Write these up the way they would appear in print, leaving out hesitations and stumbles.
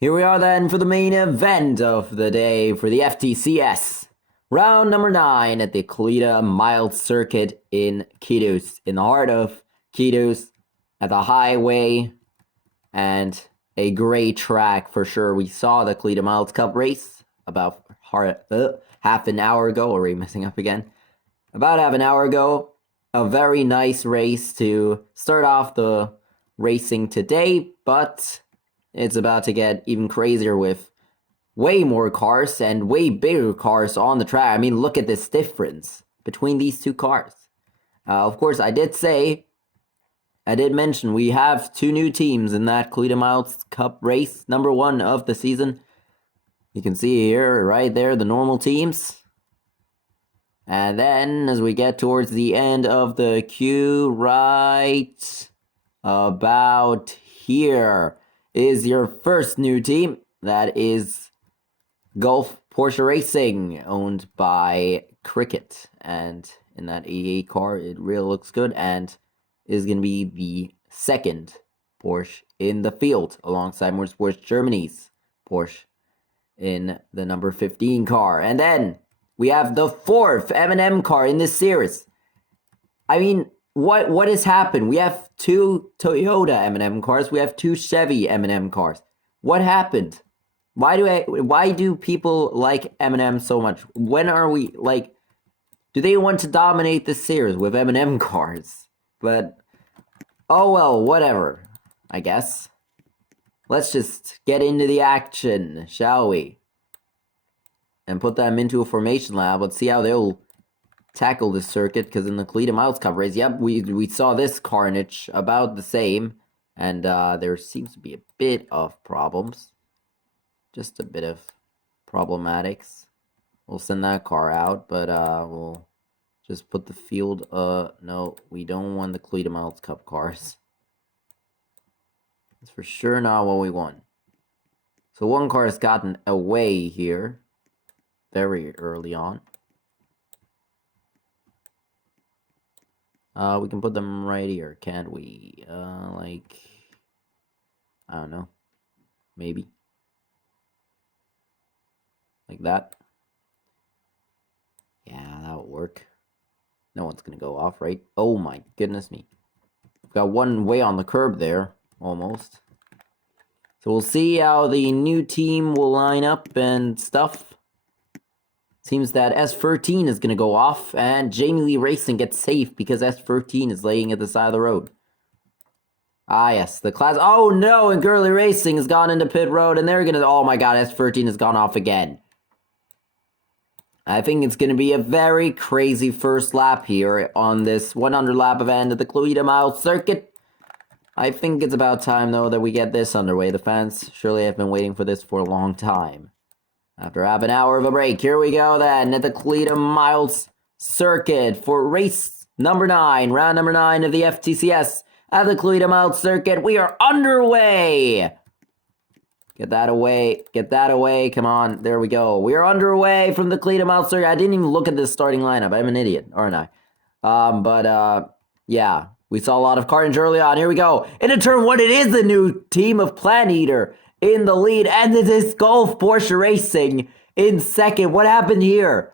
Here we are then for the main event of the day for the FTCS. Round number 9 at the Cluete Mild Circuit in Cluete, in the heart of Cluete, at the highway, and a great track for sure. We saw the Cluete Mild Cup race about half an hour ago. Are we messing up again? About half an hour ago. A very nice race to start off the racing today, but it's about to get even crazier with way more cars and way bigger cars on the track. I mean, look at this difference between these two cars. Of course, I did mention we have two new teams in that Cluete Miles Cup race, number 1 of the season. You can see here, right there, the normal teams. And then, as we get towards the end of the queue, right about here, is your first new team. That is Gulf Porsche Racing, owned by Cricket. And in that 88 car, it really looks good and is going to be the second Porsche in the field, alongside Motorsports Germany's Porsche in the number 15 car. And then we have the 4th M&M car in this series. I mean, what has happened? We have 2 Toyota M&M cars. We have 2 Chevy M&M cars. What happened? Why do people like M&M so much? When are we, like, do they want to dominate the series with M&M cars? But, oh well, whatever, I guess. Let's just get into the action, shall we? And put them into a formation lab. Let's see how they'll tackle this circuit, because in the Cluete Miles Cup race, yep, we saw this carnage about the same, and there seems to be a bit of problems. Just a bit of problematics. We'll send that car out, but we'll just put the field, no, we don't want the Cluete Miles Cup cars. That's for sure not what we want. So one car has gotten away here very early on. We can put them right here, can't we? Like, I don't know. Maybe. Like that. Yeah, that would work. No one's gonna go off, right? Oh my goodness me. We've got one way on the curb there, almost. So we'll see how the new team will line up and stuff. Seems that S13 is going to go off, and Jamie Lee Racing gets safe because S13 is laying at the side of the road. Ah, yes, the class. Oh no, and Girly Racing has gone into pit road, and they're going to. Oh my god, S13 has gone off again. I think it's going to be a very crazy first lap here on this 100 lap event of the Cluete Miles Circuit. I think it's about time, though, that we get this underway. The fans surely have been waiting for this for a long time. After half an hour of a break, here we go then at the Cluete Miles Circuit for race number 9, round number 9 of the FTCS at the Cluete Miles Circuit. We are underway! Get that away, come on, there we go. We are underway from the Cluete Miles Circuit. I didn't even look at this starting lineup, I'm an idiot, aren't I? Yeah, we saw a lot of carnage early on, here we go. Into turn 1, it is the new team of Planet Eater in the lead, and this Gulf Porsche Racing in second. What happened here?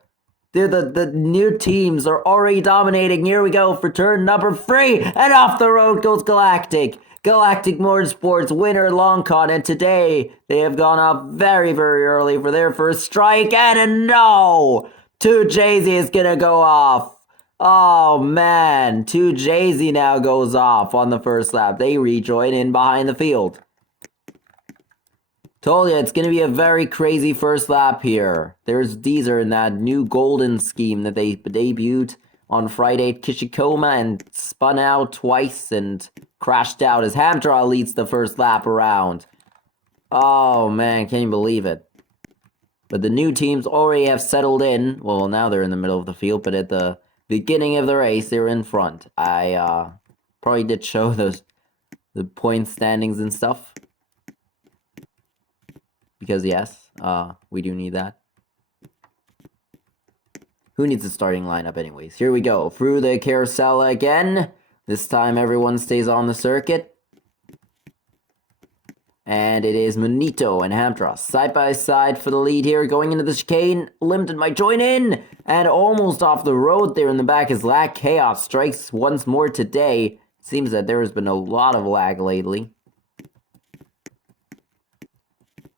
The new teams are already dominating. Here we go for turn number 3, and off the road goes Galactic. Galactic Motorsports winner long con, and today they have gone up very, very early for their first strike, and no! 2 Jay-Z is gonna go off. Oh man, 2 Jay-Z now goes off on the first lap. They rejoin in behind the field. Told you, it's going to be a very crazy first lap here. These are in that new golden scheme that they debuted on Friday at Kishikoma and spun out twice and crashed out as Hamtara leads the first lap around. Oh man, can't you believe it? But the new teams already have settled in. Well, now they're in the middle of the field, but at the beginning of the race, they were in front. I probably did show the point standings and stuff. Because yes, we do need that. Who needs a starting lineup anyways? Here we go. Through the carousel again. This time everyone stays on the circuit. And it is Monito and Hamtras side by side for the lead here. Going into the chicane. Limited might join in. And almost off the road there in the back is Lag Chaos. Strikes once more today. Seems that there has been a lot of lag lately.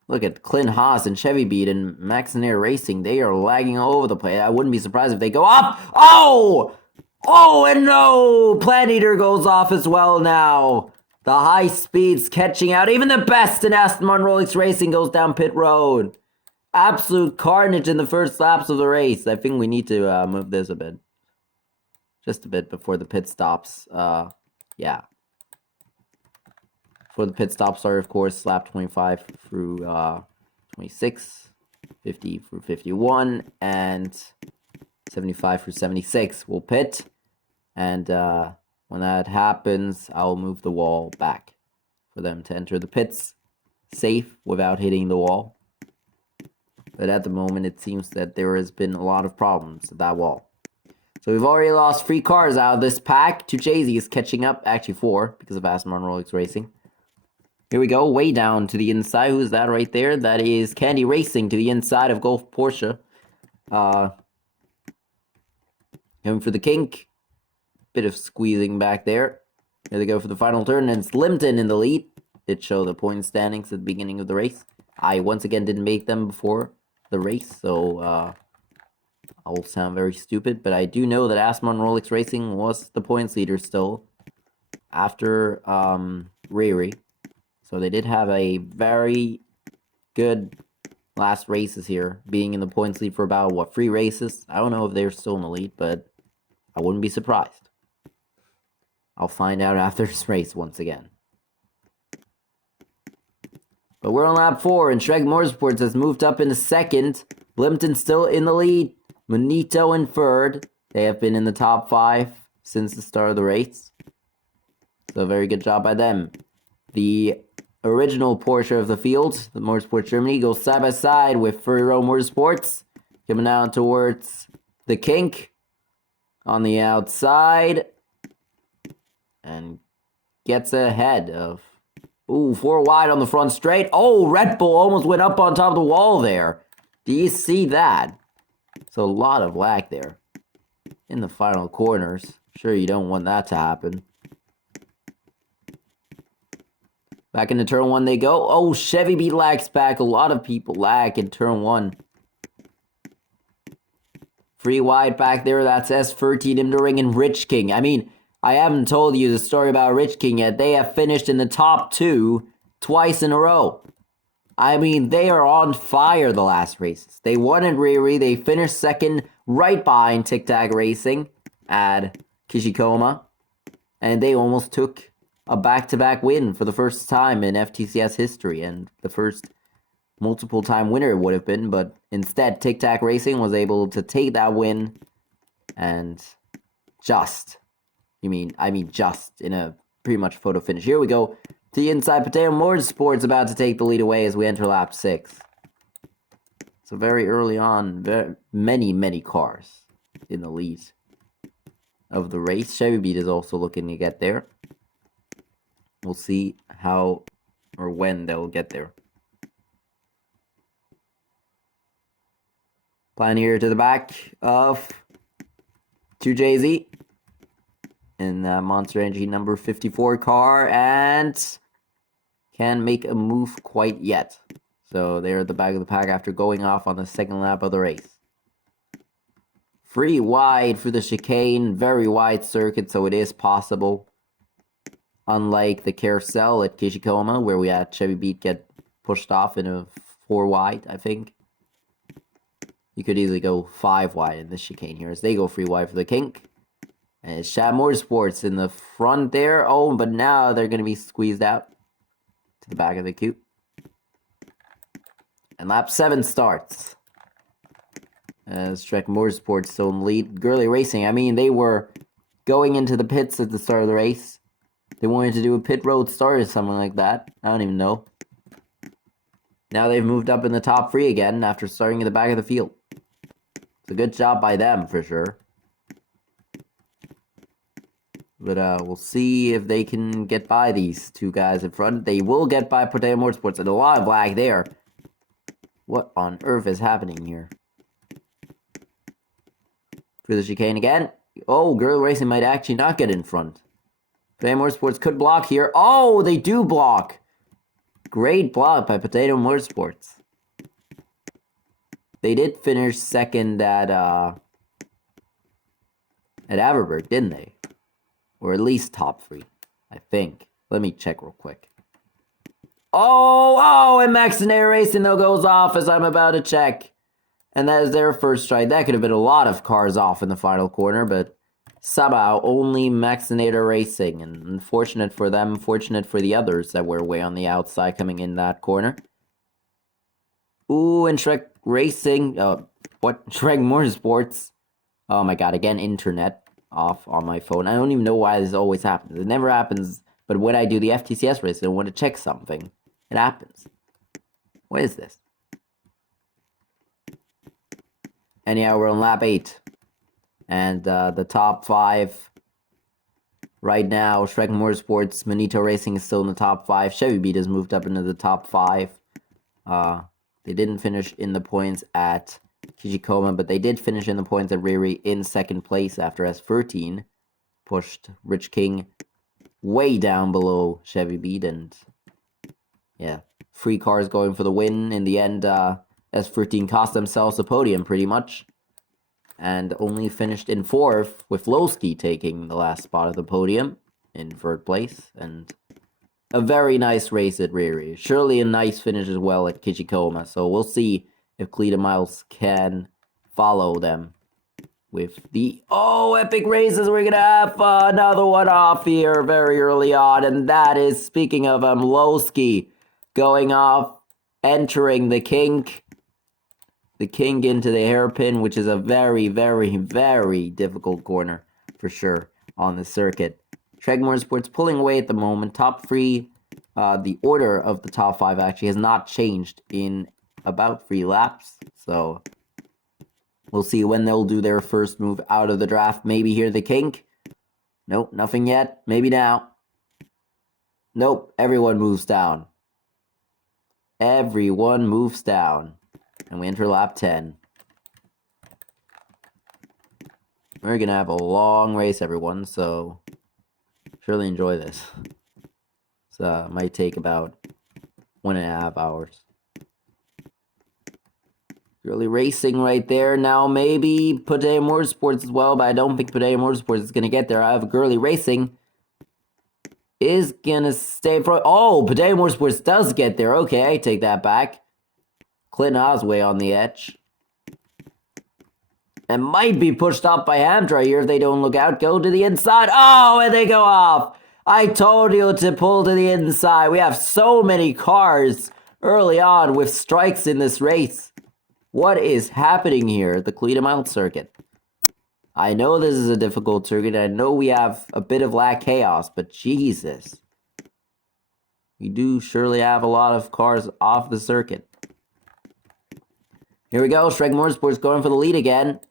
Look at Clint Haas and Chevy Beat and Maxinair Racing. They are lagging all over the place. I wouldn't be surprised if they go up. Oh! Oh, and no! Plant Eater goes off as well now. The high speeds catching out. Even the best in Aston Martin Rolex Racing goes down pit road. Absolute carnage in the first laps of the race. I think we need to move this a bit. Just a bit before the pit stops. Yeah. For the pit stops are, of course, lap 25 through 26, 50 through 51, and 75 through 76 will pit. And when that happens, I'll move the wall back for them to enter the pits safe without hitting the wall. But at the moment, it seems that there has been a lot of problems with that wall. So we've already lost 3 cars out of this pack. 2 Jay-Z is catching up. Actually 4 because of Aston Martin Rolex Racing. Here we go, way down to the inside. Who's that right there? That is Candy Racing to the inside of Golf Porsche. Going for the kink. Bit of squeezing back there. Here they go for the final turn, and it's Limpton in the lead. Did show the point standings at the beginning of the race. I once again didn't make them before the race, so I will sound very stupid, but I do know that Aston Martin Rolex Racing was the points leader still after Riri. So they did have a very good last races here, being in the points lead for about, what, 3 races? I don't know if they're still in the lead, but I wouldn't be surprised. I'll find out after this race once again. But we're on lap 4, and Shrek Motorsports has moved up into second. Blimpton still in the lead. Monito in third. They have been in the top 5 since the start of the race. So very good job by them. The original Porsche of the field, the Motorsport Germany, goes side by side with Furry Row Motorsports. Coming down towards the kink on the outside. And gets ahead of... Ooh, 4 wide on the front straight. Oh, Red Bull almost went up on top of the wall there. Do you see that? So a lot of lag there in the final corners. Sure, you don't want that to happen. Back into turn 1 they go. Oh, Chevy Beat lags back. A lot of people lag in turn 1. 3 wide back there. That's S13 in the ring and Rich King. I mean, I haven't told you the story about Rich King yet. They have finished in the top 2 twice in a row. I mean, they are on fire the last races. They won at Riri. They finished second right behind Tic Tac Racing at Kishikoma. And they almost took a back-to-back win for the first time in FTCS history. And the first multiple-time winner it would have been. But instead, Tic Tac Racing was able to take that win. And just, just in a pretty much photo finish. Here we go. The inside Potato Motorsports about to take the lead away as we enter lap 6. So very early on, many cars in the lead of the race. Chevy Beat is also looking to get there. We'll see how or when they'll get there. Pioneer to the back of 2JZ. In that Monster Energy number 54 car, and can't make a move quite yet. So they're at the back of the pack after going off on the second lap of the race. 3 wide for the chicane, very wide circuit, so it is possible. Unlike the carousel at Kishikoma, where we had Chevy Beat get pushed off in a 4 wide, I think. You could easily go 5 wide in this chicane here, as they go 3 wide for the kink. And it's Shad Motorsports in the front there. Oh, but now they're going to be squeezed out to the back of the queue. And lap 7 starts. As Trek Motorsports still in the lead. Gurley Racing, I mean, they were going into the pits at the start of the race. They wanted to do a pit road start or something like that. I don't even know. Now they've moved up in the top 3 again after starting in the back of the field. It's a good job by them, for sure. But we'll see if they can get by these two guys in front. They will get by Potato Motorsports, and a lot of black there. What on earth is happening here? Through the chicane again. Oh, Girl Racing might actually not get in front. Potato Motorsports could block here. Oh, they do block. Great block by Potato Motorsports. They did finish second at Averberg, didn't they? Or at least top 3, I think. Let me check real quick. Oh, and Maxinator Racing though goes off as I'm about to check. And that is their first strike. That could have been a lot of cars off in the final corner, but somehow only Maxinator Racing. And unfortunate for them, fortunate for the others that were way on the outside coming in that corner. Ooh, and Shrek Racing, Shrek Motorsports. Oh my god, again, internet off on my phone. I don't even know why this always happens. It never happens, but when I do the FTCS race and I want to check something, it happens. What is this? Anyhow, we're on lap 8. And the top 5 right now, Shrek Motorsports, Manito Racing is still in the top 5. Chevy Beat has moved up into the top 5. They didn't finish in the points at Kijikoma, but they did finish in the points at Riri in second place after S13 pushed Rich King way down below Chevy Beat, and yeah, 3 cars going for the win. In the end, S13 cost themselves the podium pretty much, and only finished in 4th, with Lowski taking the last spot of the podium in 3rd place, and a very nice race at Riri. Surely a nice finish as well at Kijikoma, so we'll see if Cluete Miles can follow them with the epic races. We're gonna have another one off here very early on, and that is, speaking of Lowski going off, entering the kink into the hairpin, which is a very, very, very difficult corner for sure on the circuit. Shrek Motorsports pulling away at the moment. Top 3, the order of the top 5 actually has not changed in about 3 laps, so we'll see when they'll do their first move out of the draft. Maybe here the kink. Nope, nothing yet. Maybe now. Nope, everyone moves down. Everyone moves down. And we enter lap 10. We're gonna have a long race, everyone, so surely enjoy this. So it might take about 1.5 hours. Really racing right there. Now maybe Potato Motorsports as well, but I don't think Potato Motorsports is gonna get there. I have Girly Racing is gonna stay for. Oh, Potato Motorsports does get there. Okay, I take that back. Clinton Osway on the edge. And might be pushed off by Hamdra here if they don't look out. Go to the inside. Oh, and they go off. I told you to pull to the inside. We have so many cars early on with strikes in this race. What is happening here at the Cluete Mount circuit? I know this is a difficult circuit. I know we have a bit of lag chaos, but Jesus. We do surely have a lot of cars off the circuit. Here we go. Shrek Motorsports going for the lead again.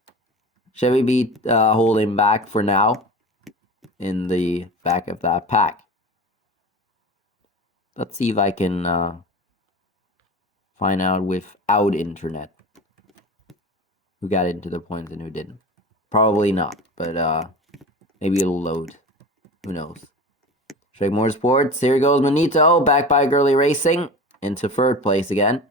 Chevy Beat holding back for now in the back of that pack. Let's see if I can find out without internet who got into the points and who didn't. Probably not, but maybe it'll load. Who knows? Shrek Motorsports. Here goes Manito, back by Girly Racing into 3rd place again.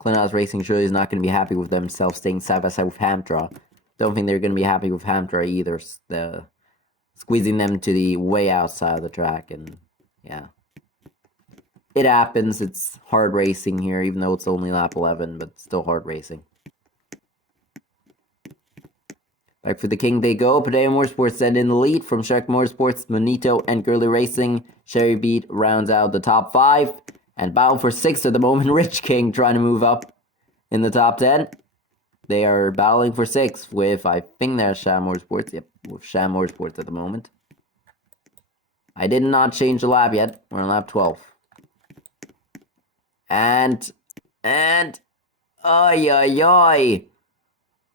Clinos Racing surely is not going to be happy with themselves staying side by side with Hamtra. Don't think they're going to be happy with Hamtra either. Squeezing them to the way outside of the track, and yeah. It happens. It's hard racing here, even though it's only lap 11, but still hard racing. Back for the king they go. Potato Motorsports send in the lead from Shrek Motorsports, Manito, and Girly Racing. Chevy Beat rounds out the top 5. And battle for 6th at the moment. Rich King trying to move up in the top 10. They are battling for 6th with, I think that's Sham Motorsports. Yep, with Sham Motorsports at the moment. I did not change the lap yet. We're on lap 12. And, oy.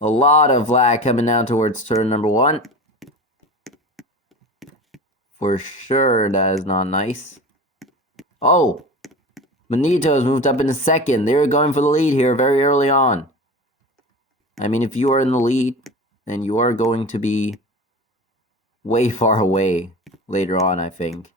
A lot of lag coming down towards turn number 1. For sure, that is not nice. Oh! Manito has moved up in a second. They're going for the lead here very early on. I mean, if you are in the lead, then you are going to be way far away later on, I think,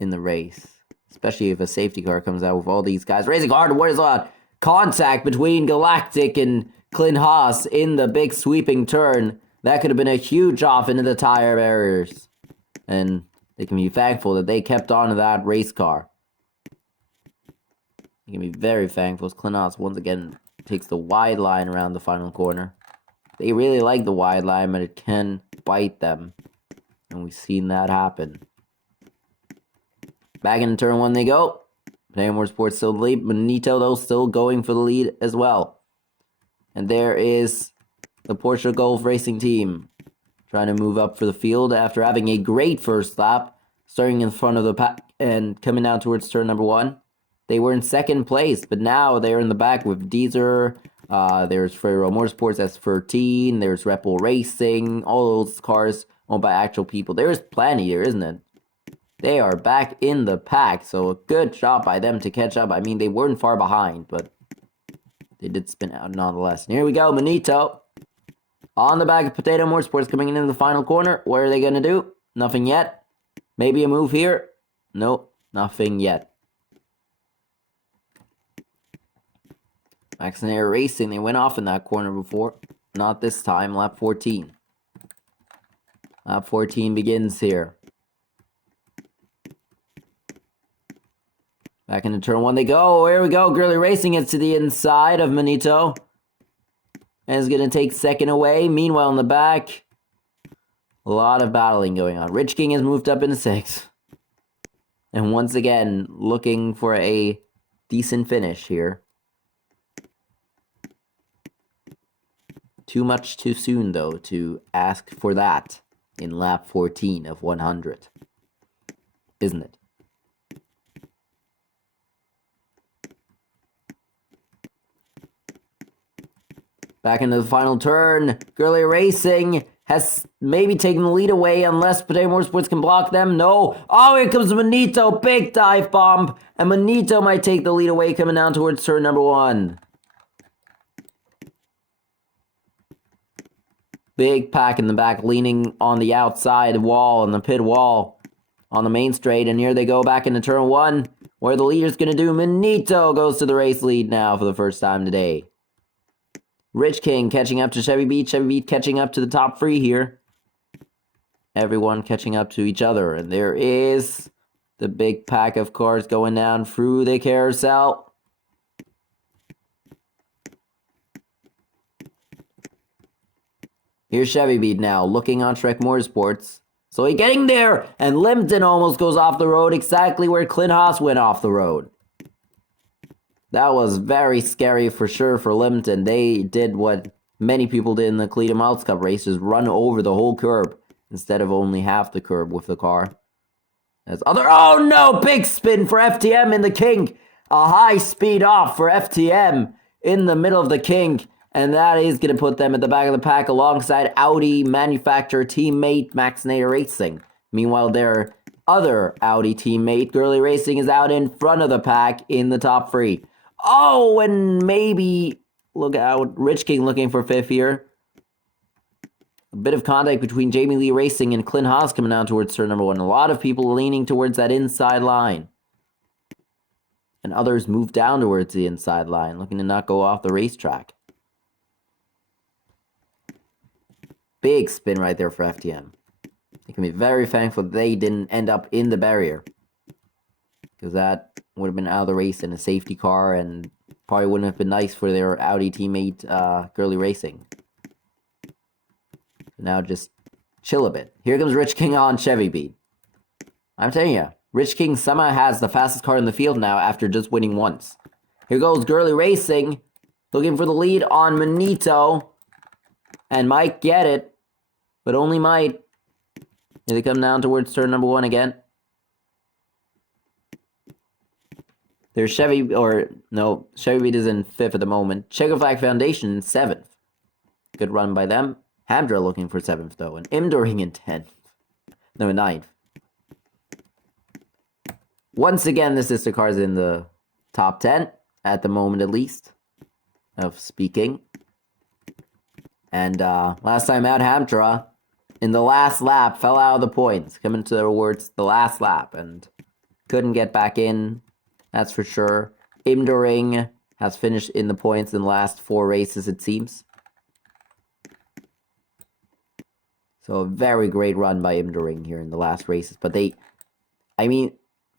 in the race. Especially if a safety car comes out with all these guys racing hard. What is that? Contact between Galactic and Clint Haas in the big sweeping turn. That could have been a huge off into the tire barriers. And they can be thankful that they kept on to that race car. They can be very thankful as Clint Haas once again takes the wide line around the final corner. They really like the wide line, but it can bite them. And we've seen that happen. Back into turn 1 they go. Potato Motorsports still the lead. Manito, though, still going for the lead as well. And there is the Porsche Golf Racing team trying to move up for the field after having a great first lap, starting in front of the pack and coming down towards turn number 1. They were in second place, but now they're in the back with Deezer. There's Ferrero Motorsports S13. There's Red Bull Racing. All those cars owned by actual people. There's plenty here, isn't it? They are back in the pack, so a good job by them to catch up. I mean, they weren't far behind, but they did spin out nonetheless. And here we go, Manito. On the back of Potato Motorsports coming into the final corner. What are they going to do? Nothing yet. Maybe a move here? Nope, nothing yet. Max and Air Racing, they went off in that corner before. Not this time, lap 14. Lap 14 begins here. Back into turn 1 they go. Here we go. Gurley Racing gets to the inside of Manito. And is going to take second away. Meanwhile, in the back, a lot of battling going on. Rich King has moved up into 6. And once again, looking for a decent finish here. Too much too soon, though, to ask for that in lap 14 of 100. Isn't it? Back into the final turn. Gurley Racing has maybe taken the lead away unless Potato Motorsports can block them. No. Oh, here comes Manito. Big dive bomb. And Manito might take the lead away coming down towards turn number 1. Big pack in the back leaning on the outside wall, on the pit wall, on the main straight. And here they go back into turn 1. What are the leaders going to do? Manito goes to the race lead now for the first time today. Rich King catching up to Chevy Beat. Chevy Beat catching up to the top 3 here. Everyone catching up to each other. And there is the big pack of cars going down through the carousel. Here's Chevy Beat now, looking on Shrek Motorsports. So he's getting there, and Limpton almost goes off the road, exactly where Clint Haas went off the road. That was very scary for sure for Limpton. They did what many people did in the Cluete Miles Cup races, run over the whole curb instead of only half the curb with the car. Oh no, big spin for FTM in the kink. A high speed off for FTM in the middle of the kink. And that is going to put them at the back of the pack alongside Audi manufacturer teammate Max Nader Racing. Meanwhile, their other Audi teammate, Gurley Racing, is out in front of the pack in the top 3. Oh, and maybe, look out, Rich King looking for 5th here. A bit of contact between Jamie Lee Racing and Clint Haas coming down towards turn number 1. A lot of people leaning towards that inside line. And others move down towards the inside line, looking to not go off the racetrack. Big spin right there for FTM. They can be very thankful they didn't end up in the barrier. Because that would have been out of the race in a safety car and probably wouldn't have been nice for their Audi teammate, Gurley Racing. Now just chill a bit. Here comes Rich King on Chevy Beat. I'm telling you, Rich King somehow has the fastest car in the field now after just winning once. Here goes Gurley Racing, looking for the lead on Manito. And might get it. But only might. Here they come down towards turn number 1 again. There's Chevy Beat is in 5th at the moment. Czechoslovak Foundation in 7th. good run by them. Hamdra looking for 7th though, and Imdoring in 10th. No, 9th. Once again, the sister car is in the top 10, at the moment at least, of speaking. And last time out, Hamdra, in the last lap, fell out of the points, coming towards the last lap, and couldn't get back in, that's for sure. Imdoring has finished in the points in the last 4 races, it seems. So a very great run by Imdoring here in the last races. But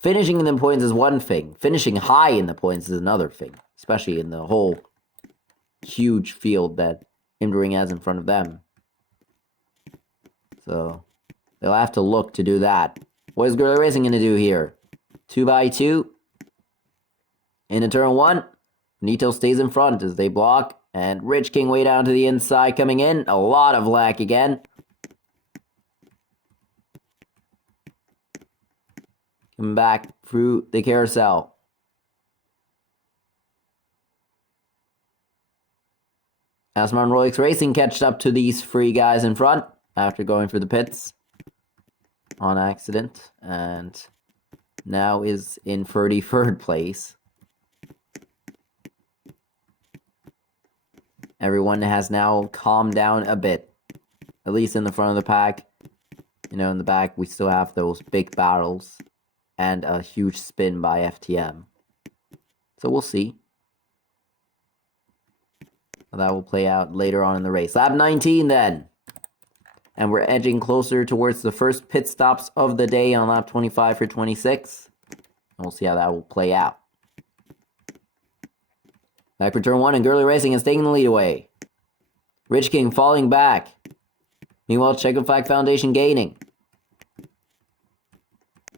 finishing in the points is one thing. Finishing high in the points is another thing. Especially in the whole huge field that Imdoring has in front of them. So they'll have to look to do that. What is Guerrilla Racing going to do here? 2x2. Into turn 1. Nito stays in front as they block. And Rich King way down to the inside coming in. A lot of lack again. Coming back through the carousel. Asmar and Rolex Racing catched up to these 3 guys in front after going through the pits on accident. And now is in 33rd place. Everyone has now calmed down a bit. At least in the front of the pack. You know, in the back we still have those big battles. And a huge spin by FTM. So we'll see. That will play out later on in the race. Lap 19 then. And we're edging closer towards the first pit stops of the day on lap 25 for 26. And we'll see how that will play out. Back for turn 1 and Guerrilla Racing is taking the lead away. Rich King falling back. Meanwhile, Czechoslovak Foundation gaining.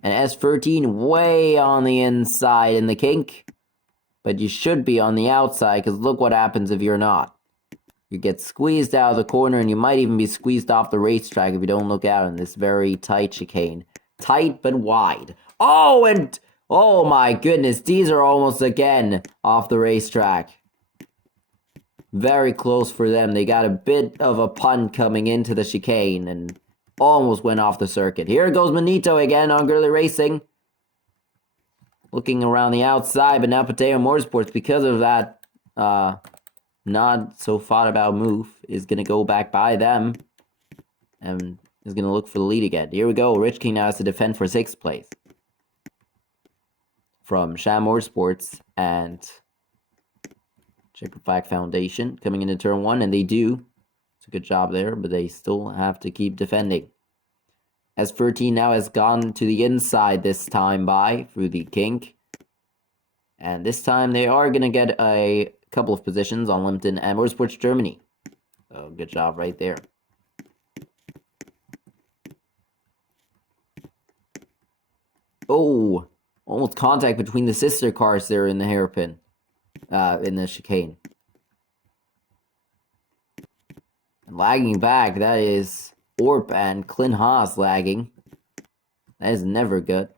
And S13 way on the inside in the kink. But you should be on the outside, because look what happens if you're not. You get squeezed out of the corner, and you might even be squeezed off the racetrack if you don't look out in this very tight chicane. Tight but wide. Oh, and oh my goodness, these are almost again off the racetrack. Very close for them. They got a bit of a punt coming into the chicane, and almost went off the circuit. Here goes Manito again on Guerrilla Racing. Looking around the outside, but now Potato Motorsports, because of that not so thought about move, is going to go back by them. And is going to look for the lead again. Here we go. Rich King now has to defend for 6th place. From Sham Motorsports and Czechoslovak Foundation coming into turn 1, and they do. It's a good job there, but they still have to keep defending. S13 now has gone to the inside this time by through the kink. And this time they are going to get a couple of positions on Limpton and Motorsports Germany. So good job right there. Oh, almost contact between the sister cars there in the hairpin. In the chicane. And lagging back, that is Orp and Clint Haas lagging. That is never good.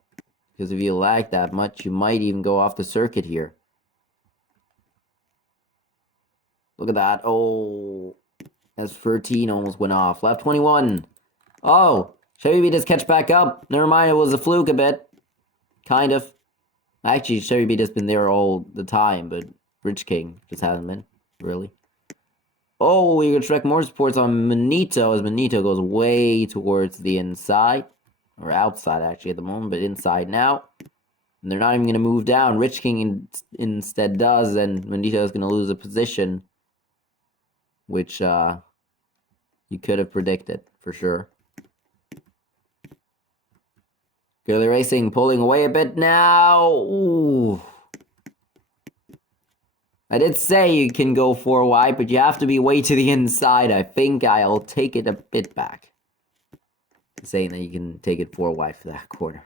Because if you lag that much, you might even go off the circuit here. Look at that. Oh, S13 almost went off. Lap 21. Oh, Chevy B just catch back up. Never mind, it was a fluke a bit. Kind of. Actually, Chevy B has been there all the time, but Rich King just hasn't been, really. Oh, you can Trek Motorsports on Manito, as Manito goes way towards the inside. Or outside, actually, at the moment, but inside now. And they're not even going to move down. Rich King instead does, and Manito is going to lose a position. Which, you could have predicted, for sure. Guerrilla Racing pulling away a bit now. Ooh. I did say you can go 4 wide, but you have to be way to the inside. I think I'll take it a bit back. Saying that you can take it 4 wide for that corner.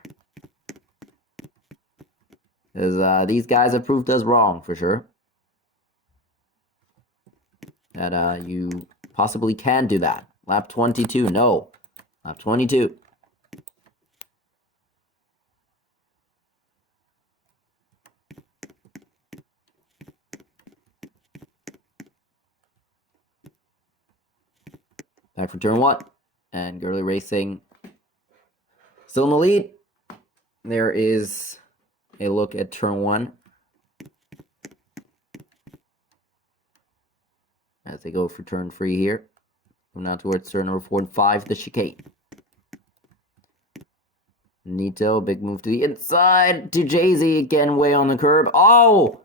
Because these guys have proved us wrong, for sure. That you possibly can do that. Lap 22, no. Lap 22. Back for turn 1. And Gurley Racing still in the lead. There is a look at turn 1. As they go for turn 3 here. Come now towards turn number 4 and 5, the chicane. Nito, big move to the inside. To Jay-Z again, way on the curb. Oh!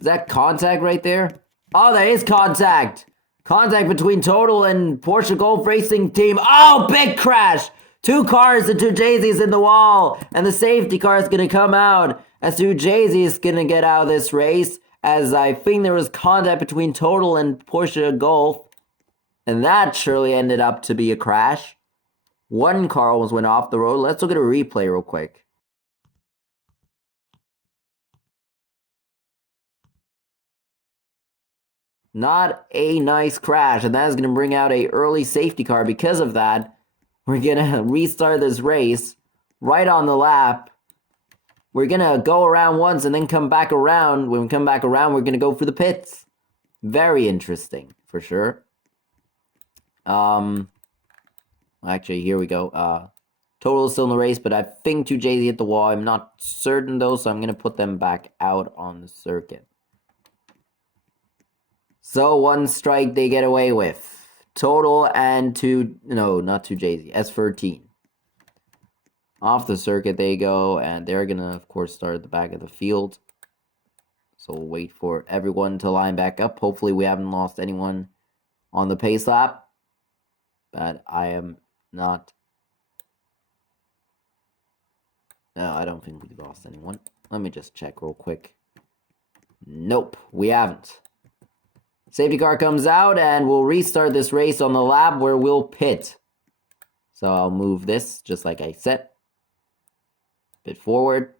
Is that contact right there? Oh, that is contact! Contact between Total and Porsche Golf Racing Team. Oh, big crash! 2 cars and 2 Jay-Z's in the wall. And the safety car is going to come out. As 2 Jay-Z's going to get out of this race. As I think there was contact between Total and Porsche Golf. And that surely ended up to be a crash. 1 car almost went off the road. Let's look at a replay real quick. Not a nice crash, and that is going to bring out a early safety car. Because of that, we're going to restart this race right on the lap. We're going to go around once and then come back around. When we come back around, we're going to go for the pits. Very interesting, for sure. Actually, here we go. Total is still in the race, but I think 2 Jay-Z hit the wall. I'm not certain, though, so I'm going to put them back out on the circuit. So 1 strike they get away with. Total and 2... No, not 2 Jay-Z. S13. Off the circuit they go, and they're going to, of course, start at the back of the field. So we'll wait for everyone to line back up. Hopefully we haven't lost anyone on the pace lap. But I am not... No, I don't think we lost anyone. Let me just check real quick. Nope, we haven't. Safety car comes out, and we'll restart this race on the lap where we'll pit. So I'll move this, just like I said. Pit forward,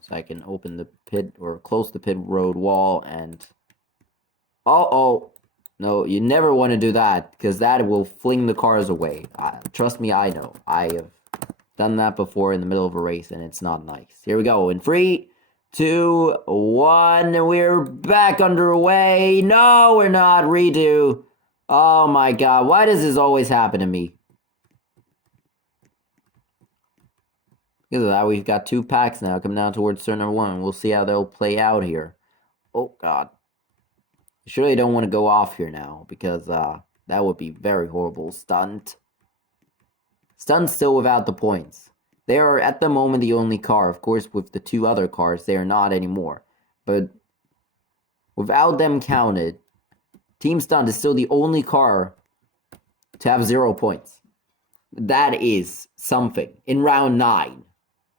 so I can open the pit, or close the pit road wall, and... Uh-oh. No, you never want to do that, because that will fling the cars away. Trust me, I know. I have done that before in the middle of a race, and it's not nice. Here we go. In 3, 2, 1. We're back underway. No, we're not. Redo. Oh my god. Why does this always happen to me? Because of that, we've got 2 packs now coming down towards turn number 1. We'll see how they'll play out here. Oh god. I surely don't want to go off here now, because that would be very horrible. Stunt. Stunt's still without the points. They are, at the moment, the only car. Of course, with the 2 other cars, they are not anymore. But without them counted, Team Stunt is still the only car to have 0 points. That is something. In round 9,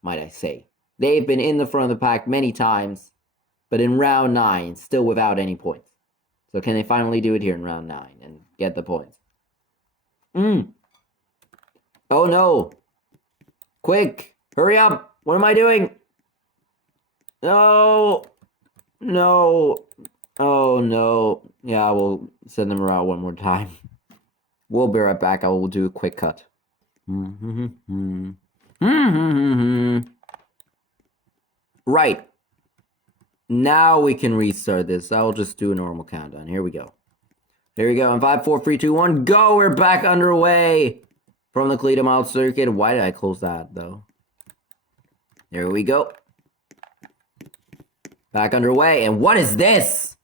might I say. They've been in the front of the pack many times, but in round 9, still without any points. So can they finally do it here in round 9 and get the points? Oh no! Quick! Hurry up! What am I doing? No! No! Oh no. Yeah, we'll send them around one more time. We'll be right back. I will do a quick cut. Right. Now we can restart this. I'll just do a normal countdown. Here we go. Here we go. In 5, 4, 3, 2, 1, go! We're back underway from the Cluete Mile Circuit. Why did I close that, though? Here we go. Back underway. And what is this?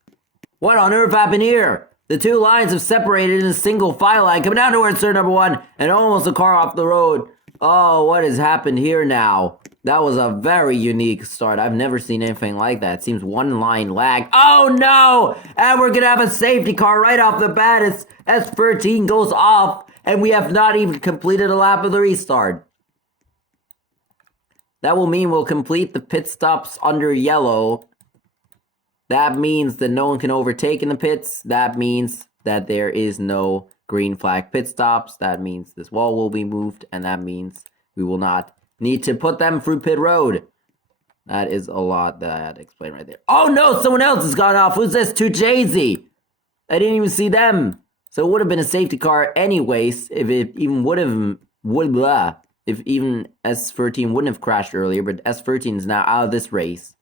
What on earth happened here? The 2 lines have separated in a single file line coming down towards turn number 1 and almost a car off the road. Oh, what has happened here now? That was a very unique start. I've never seen anything like that. It seems 1 line lag. Oh no! And we're gonna have a safety car right off the bat as S13 goes off, and we have not even completed a lap of the restart. That will mean we'll complete the pit stops under yellow. That means that no one can overtake in the pits. That means that there is no green flag pit stops. That means this wall will be moved, and that means we will not need to put them through pit road. That is a lot that I had to explain right there. Oh no, someone else has gone off. Who's this? 2 Jay-Z. I didn't even see them. So it would have been a safety car anyways if it even if even S13 wouldn't have crashed earlier, but S13 is now out of this race.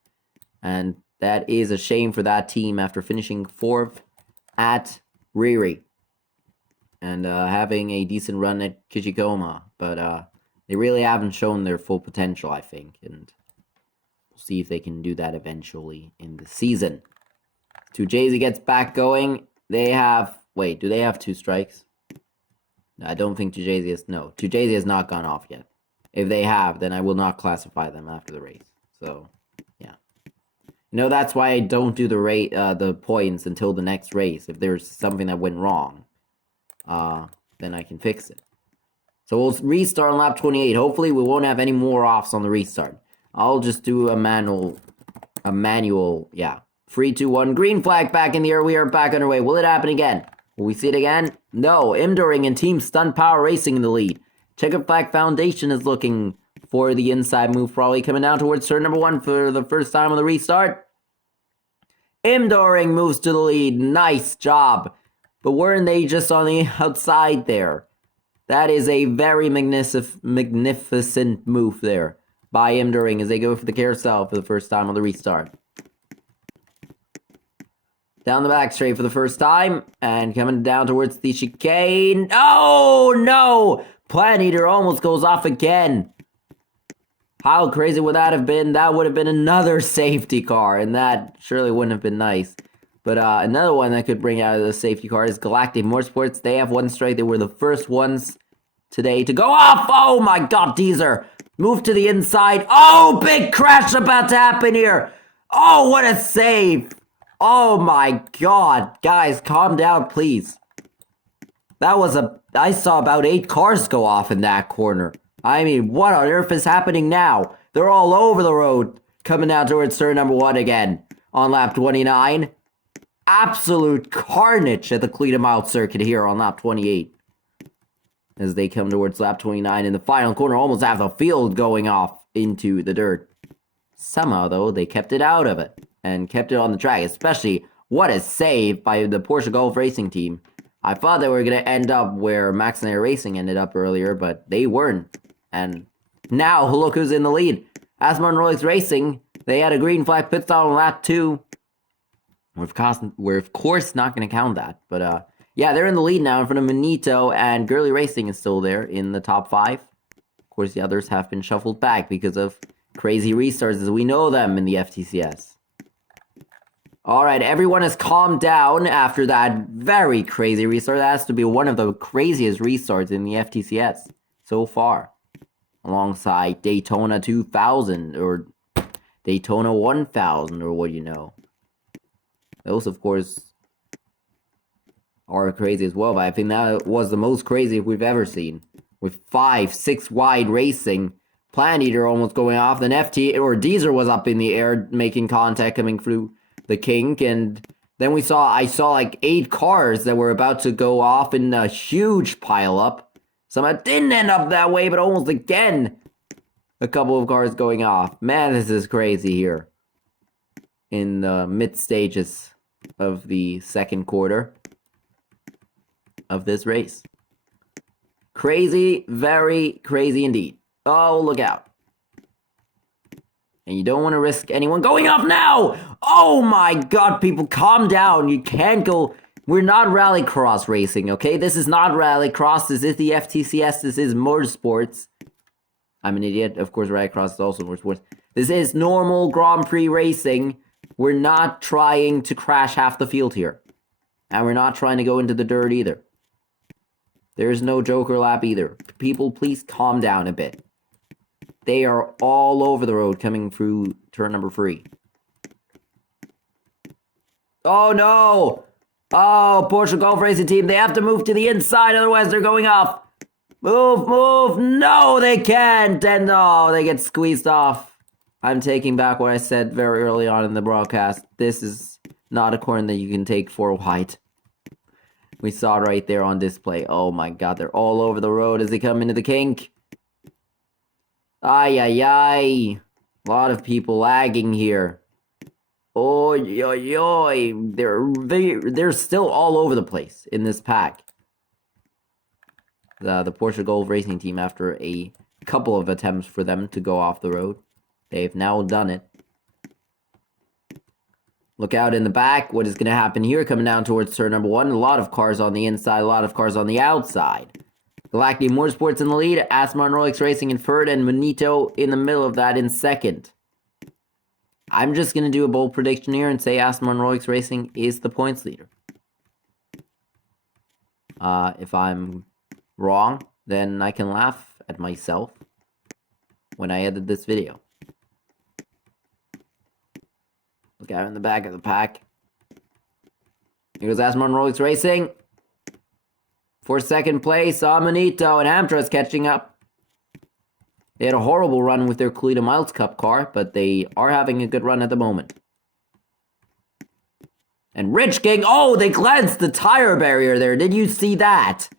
And that is a shame for that team after finishing 4th at Riri. and having a decent run at Kishikoma, but they really haven't shown their full potential, I think, and we'll see if they can do that eventually in the season. Tujazi gets back going. They have... Wait, do they have 2 strikes? I don't think Tujazi has... No, Tujazi has not gone off yet. If they have, then I will not classify them after the race. So, yeah. That's why I don't do the points until the next race. If there's something that went wrong, then I can fix it. So we'll restart on lap 28. Hopefully we won't have any more offs on the restart. I'll just do a manual, yeah. 3, 2, 1, green flag back in the air. We are back underway. Will it happen again? Will we see it again? No. Imduring and Team Stunt Power Racing in the lead. Checkered Flag Foundation is looking for the inside move, probably coming down towards turn number 1 for the first time on the restart. Imduring moves to the lead. Nice job. But weren't they just on the outside there? That is a very magnificent move there by Imduring as they go for the carousel for the first time on the restart. Down the back straight for the first time, and coming down towards the chicane. Oh, no! Plant Eater almost goes off again. How crazy would that have been? That would have been another safety car, and that surely wouldn't have been nice. But another one that could bring out of the safety car is Galactic Motorsports. They have 1 strike. They were the first ones today to go off. Oh, my God, Deezer. Move to the inside. Oh, big crash about to happen here. Oh, what a save. Oh my God, guys, calm down, please. I saw about 8 cars go off in that corner. I mean, what on earth is happening now? They're all over the road, coming down towards turn number 1 again on lap 29. Absolute carnage at the Cluete Mile circuit here on lap 28. As they come towards lap 29 in the final corner, almost have the field going off into the dirt. Somehow, though, they kept it out of it. And kept it on the track, especially what a save by the Porsche Golf Racing team. I thought they were going to end up where Max and Air Racing ended up earlier, but they weren't. And now, look who's in the lead. Asmar and Rolex Racing, they had a green flag pit stop on lap 2. We're of course not going to count that, but yeah, they're in the lead now in front of Manito, and Gurley Racing is still there in the top 5. Of course, the others have been shuffled back because of crazy restarts as we know them in the FTCS. Alright, everyone has calmed down after that very crazy restart. That has to be one of the craziest restarts in the FTCS so far. Alongside Daytona 2000 or Daytona 1000 or what you know. Those, of course, are crazy as well, but I think that was the most crazy we've ever seen. With 5, 6 wide racing. Plant Eater almost going off. Then Deezer was up in the air making contact coming through the kink, and then I saw like 8 cars that were about to go off in a huge pileup. Some didn't end up that way, but almost again, a couple of cars going off. Man, this is crazy here in the mid stages of the second quarter of this race. Crazy, very crazy indeed. Oh, look out. And you don't want to risk anyone going off now! Oh my God, people, calm down. You can't go... We're not rallycross racing, okay? This is not rallycross. This is the FTCS. This is motorsports. I'm an idiot. Of course, rallycross is also motorsports. This is normal Grand Prix racing. We're not trying to crash half the field here. And we're not trying to go into the dirt either. There's no Joker lap either. People, please calm down a bit. They are all over the road coming through turn number 3. Oh no! Oh, Porsche Golf Racing team, they have to move to the inside, otherwise they're going off. Move, move! No, they can't! And no, they get squeezed off. I'm taking back what I said very early on in the broadcast. This is not a corner that you can take 4 wide. We saw it right there on display. Oh my God, they're all over the road as they come into the kink. Ay, ay, ay. A lot of people lagging here. Oy, oy, oy. They're still all over the place in this pack. The Porsche Golf Racing team, after a couple of attempts for them to go off the road, they've now done it. Look out in the back. What is going to happen here? Coming down towards turn number 1. A lot of cars on the inside, a lot of cars on the outside. Galactic Motorsports in the lead. Asmar and Rolex Racing in third, and Manito in the middle of that in second. I'm just going to do a bold prediction here and say Asmar and Rolex Racing is the points leader. If I'm wrong, then I can laugh at myself when I edit this video. Look out in the back of the pack. Here goes Asmar and Rolex Racing. For second place, Manito and Amtra's catching up. They had a horrible run with their Cluete Miles Cup car, but they are having a good run at the moment. And Rich King, oh, they glanced the tire barrier there. Did you see that?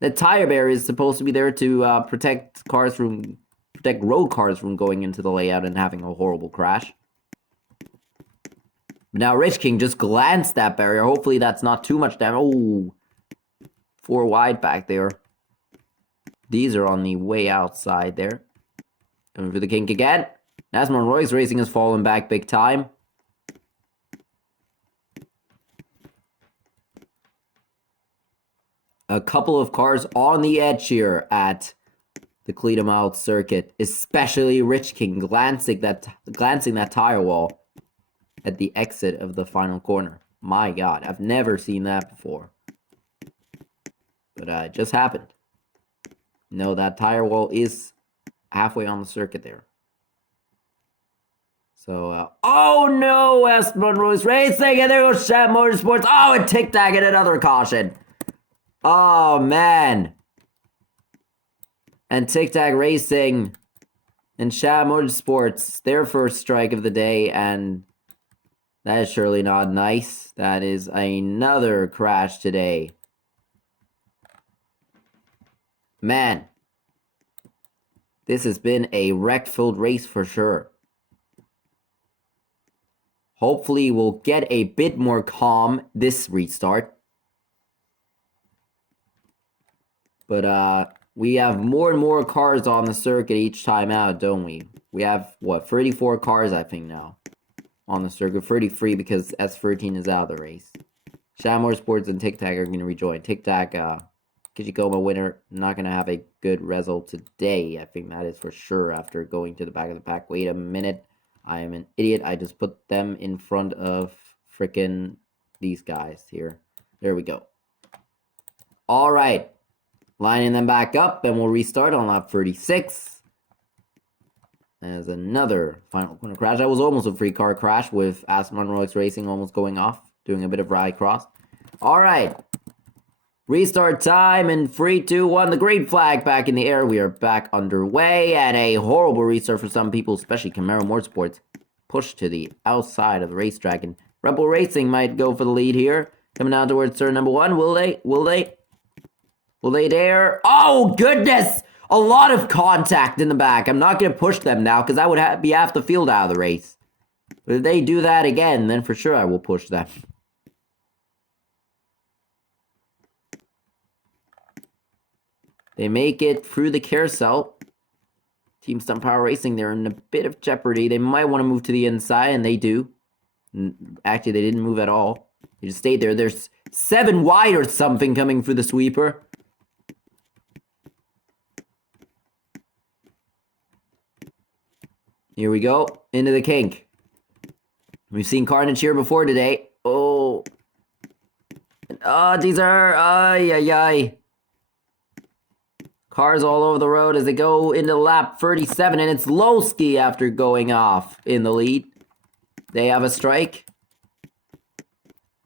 The tire barrier is supposed to be there to protect road cars from going into the layout and having a horrible crash. But now Rich King just glanced that barrier. Hopefully that's not too much damage. Oh, 4 wide back there. These are on the way outside there. Coming for the kink again. Asmar Royce Racing has fallen back big time. A couple of cars on the edge here at the Cluete Miles circuit, especially Rich King glancing that tire wall at the exit of the final corner. My God, I've never seen that before. But it just happened. No, that tire wall is halfway on the circuit there. So, oh no, Asmar Royce Racing, and there goes Shab Motorsports. Oh, and Tic Tac and another caution. Oh, man. And Tic Tac Racing and Shab Motorsports, their first strike of the day, and that is surely not nice. That is another crash today. Man, this has been a wreck-filled race for sure. Hopefully we'll get a bit more calm this restart. But we have more and more cars on the circuit each time out, don't we? We have, what, 34 cars, I think, now on the circuit. 33 because S13 is out of the race. Shab Motorsports and Tic Tac are going to rejoin. Tic Tac, Kijikoma winner, not going to have a good result today. I think that is for sure after going to the back of the pack. Wait a minute. I am an idiot. I just put them in front of frickin' these guys here. There we go. All right. Lining them back up, and we'll restart on lap 36. There's another final corner crash. That was almost a free car crash with Asmar Rolex Racing almost going off, doing a bit of rally cross. All right. Restart time in 3, 2, 1. The green flag back in the air. We are back underway, and a horrible restart for some people, especially Camaro Motorsports. Pushed to the outside of the racetrack, and Rebel Racing might go for the lead here. Coming down towards turn number 1. Will they? Will they? Will they dare? Oh, goodness! A lot of contact in the back. I'm not going to push them now because I would be half the field out of the race. But if they do that again, then for sure I will push them. They make it through the carousel. Team Stunt Power Racing, they're in a bit of jeopardy. They might want to move to the inside, and they do. Actually, they didn't move at all. They just stayed there. There's 7 wide or something coming through the sweeper. Here we go. Into the kink. We've seen carnage here before today. Oh. Oh, these are... Ay, ay, ay. Cars all over the road as they go into lap 37, and it's Lowski after going off in the lead. They have a strike.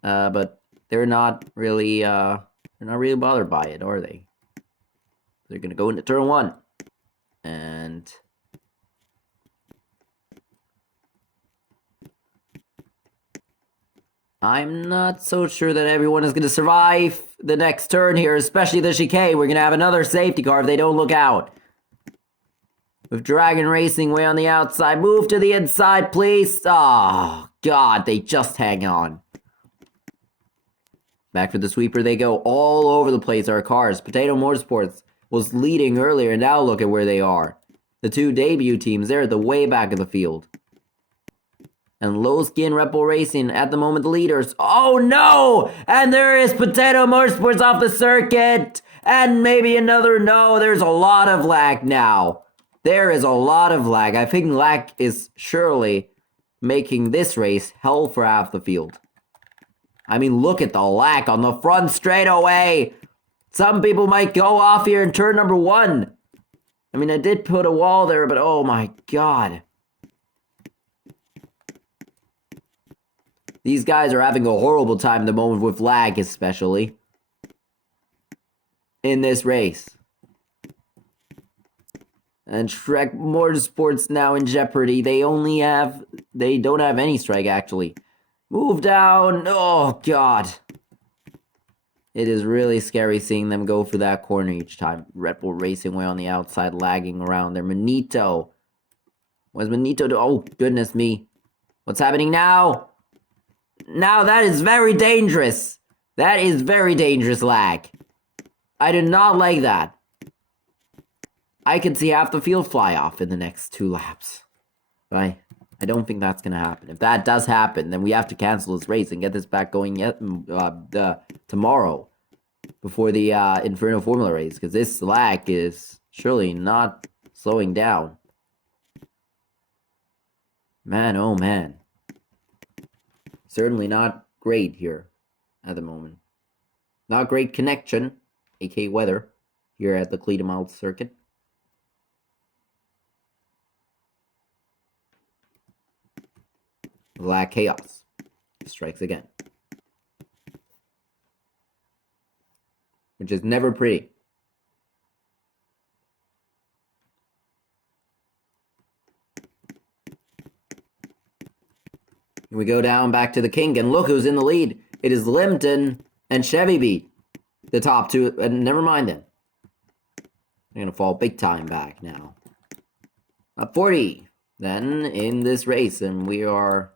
But they're not really bothered by it, are they? They're gonna go into turn 1. And I'm not so sure that everyone is going to survive the next turn here, especially the chicane. We're going to have another safety car if they don't look out. With Dragon Racing way on the outside. Move to the inside, please. Oh, God, they just hang on. Back for the sweeper they go. All over the place are cars. Potato Motorsports was leading earlier, and now look at where they are. The 2 debut teams, they're at the way back of the field. And Lowski and Red Bull Racing at the moment the leaders. Oh no! And there is Potato Motorsports off the circuit! And maybe another no. There's a lot of lag now. There is a lot of lag. I think lag is surely making this race hell for half the field. I mean, look at the lag on the front straightaway. Some people might go off here in turn number 1. I mean, I did put a wall there, but oh my god. These guys are having a horrible time at the moment with lag, especially in this race. And Shrek Motorsports now in jeopardy. They don't have any strike, actually. Move down. Oh, God. It is really scary seeing them go for that corner each time. Red Bull Racing way on the outside, lagging around there. Manito. What's Manito do? Oh, goodness me. What's happening now? Now that is very dangerous. That is very dangerous lag. I do not like that. I could see half the field fly off in the next 2 laps. I don't think that's going to happen. If that does happen, then we have to cancel this race and get this back going tomorrow before the Inferno Formula race, because this lag is surely not slowing down. Man, oh man. Certainly not great here at the moment. Not great connection, aka weather, here at the Cluete circuit. Lag chaos strikes again, which is never pretty. We go down back to the king, and look who's in the lead. It is Limpton and Chevy beat the top 2. Never mind then. They're going to fall big time back now. Up 40 then in this race, and we are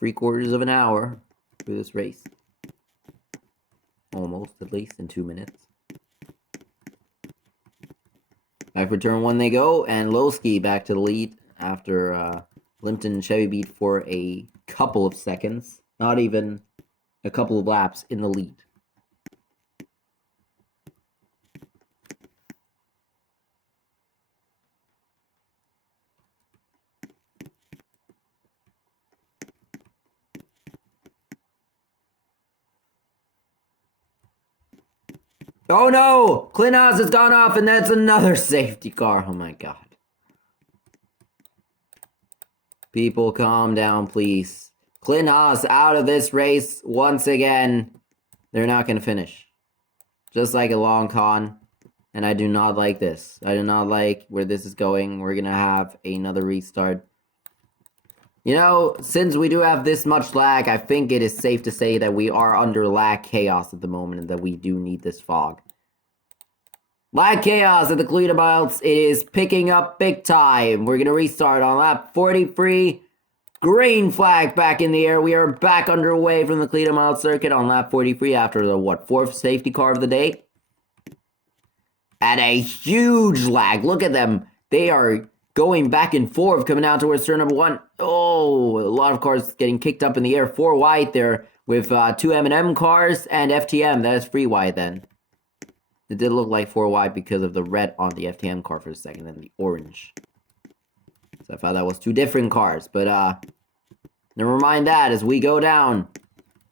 3/4 of an hour through this race. Almost, at least, in 2 minutes. Back for turn 1 they go, and Lowski back to the lead after Limpton and Chevy beat for a couple of seconds. Not even a couple of laps in the lead. Oh no! Cluete has gone off, and that's another safety car. Oh my god. People, calm down, please. Cluete out of this race once again. They're not going to finish. Just like a long con. And I do not like this. I do not like where this is going. We're going to have another restart. You know, since we do have this much lag, I think it is safe to say that we are under lag chaos at the moment and that we do need this fog. Lag chaos at the Cluete Miles. It is picking up big time. We're going to restart on lap 43. Green flag back in the air. We are back underway from the Cluete Miles circuit on lap 43 after the, 4th safety car of the day. At a huge lag. Look at them. They are going back and forth, coming out towards turn number 1. Oh, a lot of cars getting kicked up in the air. 4 wide there with 2 M&M cars and FTM. That is 3 wide then. It did look like 4 wide because of the red on the FTM car for a second and the orange. So I thought that was 2 different cars. But never mind that as we go down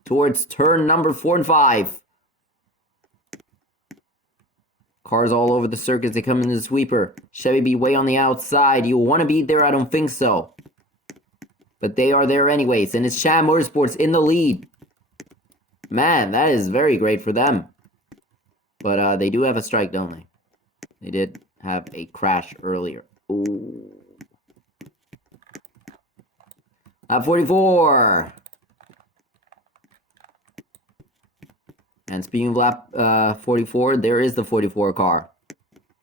towards turn number 4 and 5. Cars all over the circuit as they come into the sweeper. Chevy be way on the outside. You want to be there? I don't think so. But they are there anyways. And it's Sham Motorsports in the lead. Man, that is very great for them. But they do have a strike, don't they? They did have a crash earlier. Ooh. Lap 44. And speaking of lap 44, there is the 44 car.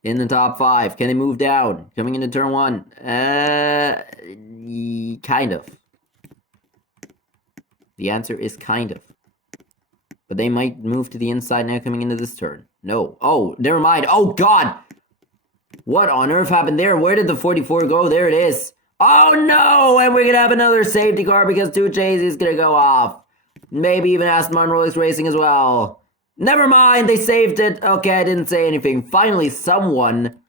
In the top 5. Can they move down? Coming into turn 1. Kind of. The answer is kind of. But they might move to the inside now coming into this turn. No. Oh, never mind. Oh, God! What on earth happened there? Where did the 44 go? There it is. Oh no! And we're gonna have another safety car because 2J's is gonna go off. Maybe even Aston Martin Rolex Racing as well. Never mind, they saved it. Okay, I didn't say anything. Finally, someone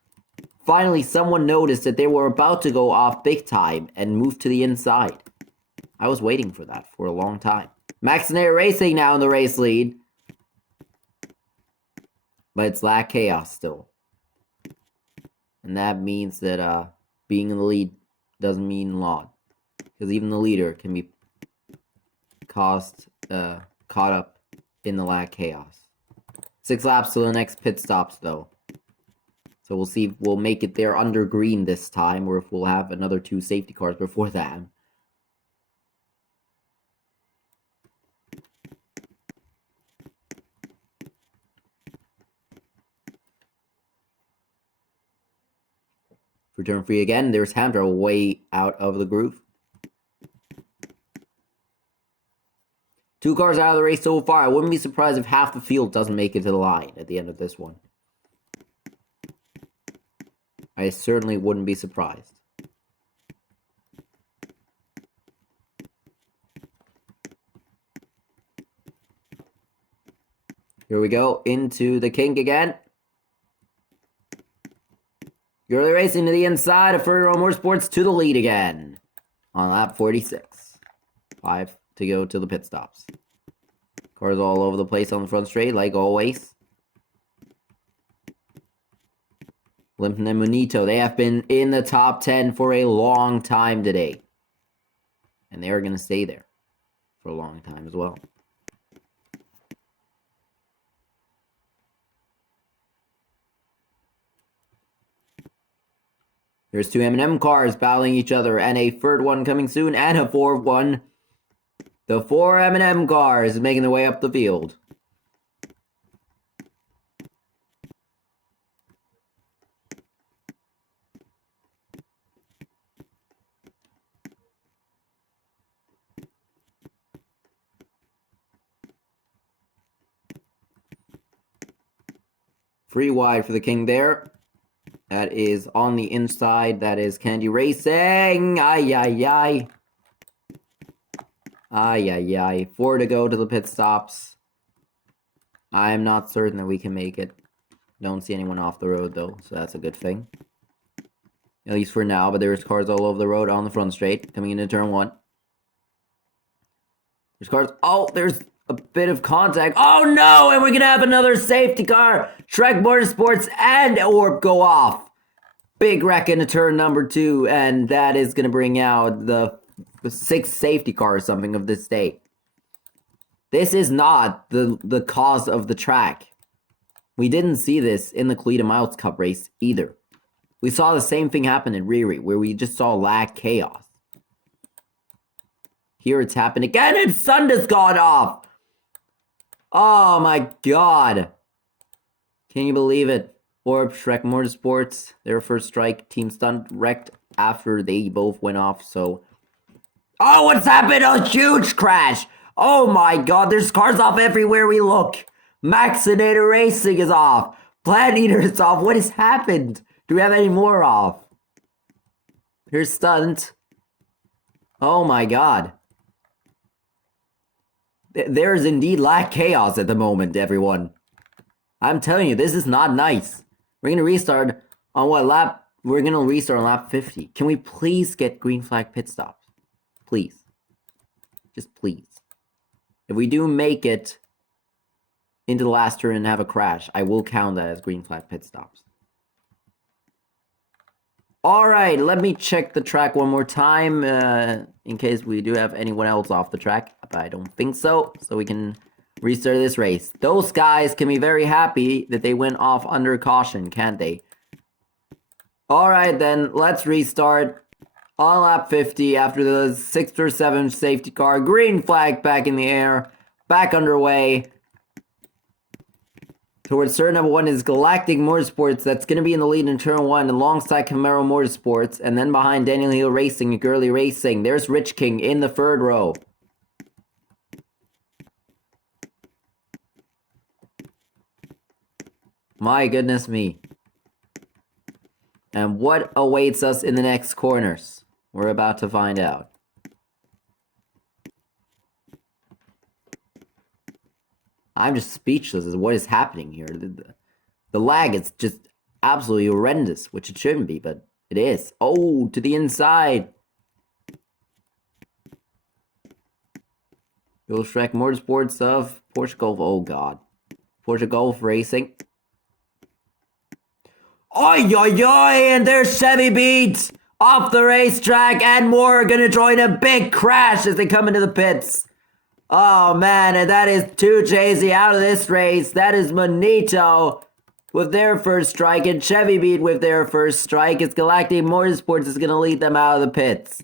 noticed that they were about to go off big time and move to the inside. I was waiting for that for a long time. Max and Air Racing now in the race lead. But it's Lap Chaos still. And that means that being in the lead doesn't mean a lot. Because even the leader can be caught up in the Lap Chaos. 6 laps to the next pit stops though. So we'll see if we'll make it there under green this time, or if we'll have another 2 safety cars before that. For turn 3 again, there's Hamder way out of the groove. 2 cars out of the race so far. I wouldn't be surprised if half the field doesn't make it to the line at the end of this one. I certainly wouldn't be surprised. Here we go, into the kink again. You're racing to the inside of Further Motorsports to the lead again. On lap 46. 5 to go to the pit stops. Cars all over the place on the front straight, like always. Limpton and Munito, they have been in the top 10 for a long time today. And they are going to stay there for a long time as well. There's 2 M&M cars battling each other, and a third one coming soon, and a fourth one. The 4 M&M cars making their way up the field. Free wide for the king there. That is on the inside. That is Candy Racing. Ay, ay, ay. Ay, ay, ay. 4 to go to the pit stops. I'm not certain that we can make it. Don't see anyone off the road, though, so that's a good thing. At least for now, but there's cars all over the road on the front straight, coming into turn 1. There's cars. Oh, there's a bit of contact. Oh, no! And we're going to have another safety car. Shrek Motorsports and Orb go off. Big wreck into turn number 2, and that is going to bring out the 6th safety car or something of this day. This is not the cause of the track. We didn't see this in the Cluete Miles Cup race either. We saw the same thing happen in Riri, where we just saw Lap Chaos. Here it's happened again, and Sunda's gone off! Oh my god. Can you believe it? Orb, Shrek Motorsports, their first strike, Team Stunt wrecked after they both went off, so... Oh, what's happened? A huge crash! Oh my god, there's cars off everywhere we look! Maxinator Racing is off! Plant Eater is off! What has happened? Do we have any more off? Here's Stunt. Oh my god. There's indeed Lap Chaos at the moment, everyone. I'm telling you, this is not nice. We're gonna restart on what lap? We're gonna restart on lap 50. Can we please get green flag pit stops? Please. Just please. If we do make it into the last turn and have a crash, I will count that as green flag pit stops. Alright, let me check the track one more time, in case we do have anyone else off the track, but I don't think so, so we can restart this race. Those guys can be very happy that they went off under caution, can't they? Alright then, let's restart on lap 50 after the 6th or 7th safety car. Green flag back in the air, back underway. Towards turn number 1 is Galactic Motorsports. That's going to be in the lead in turn 1 alongside Camaro Motorsports. And then behind Daniel Hill Racing and Girly Racing. There's Rich King in the 3rd row. My goodness me. And what awaits us in the next corners? We're about to find out. I'm just speechless as what is happening here. The lag is just absolutely horrendous, which it shouldn't be, but it is. Oh, to the inside. Bill Shrek Motorsports of Portugal. Oh, God. Portugal Racing. Oi, oi, oi, and there's Chevy Beat off the racetrack, and more are gonna join a big crash as they come into the pits. Oh, man, and that is too chasey out of this race. That is Monito with their first strike, and Chevy Beat with their first strike. It's Galactic Motorsports is gonna lead them out of the pits.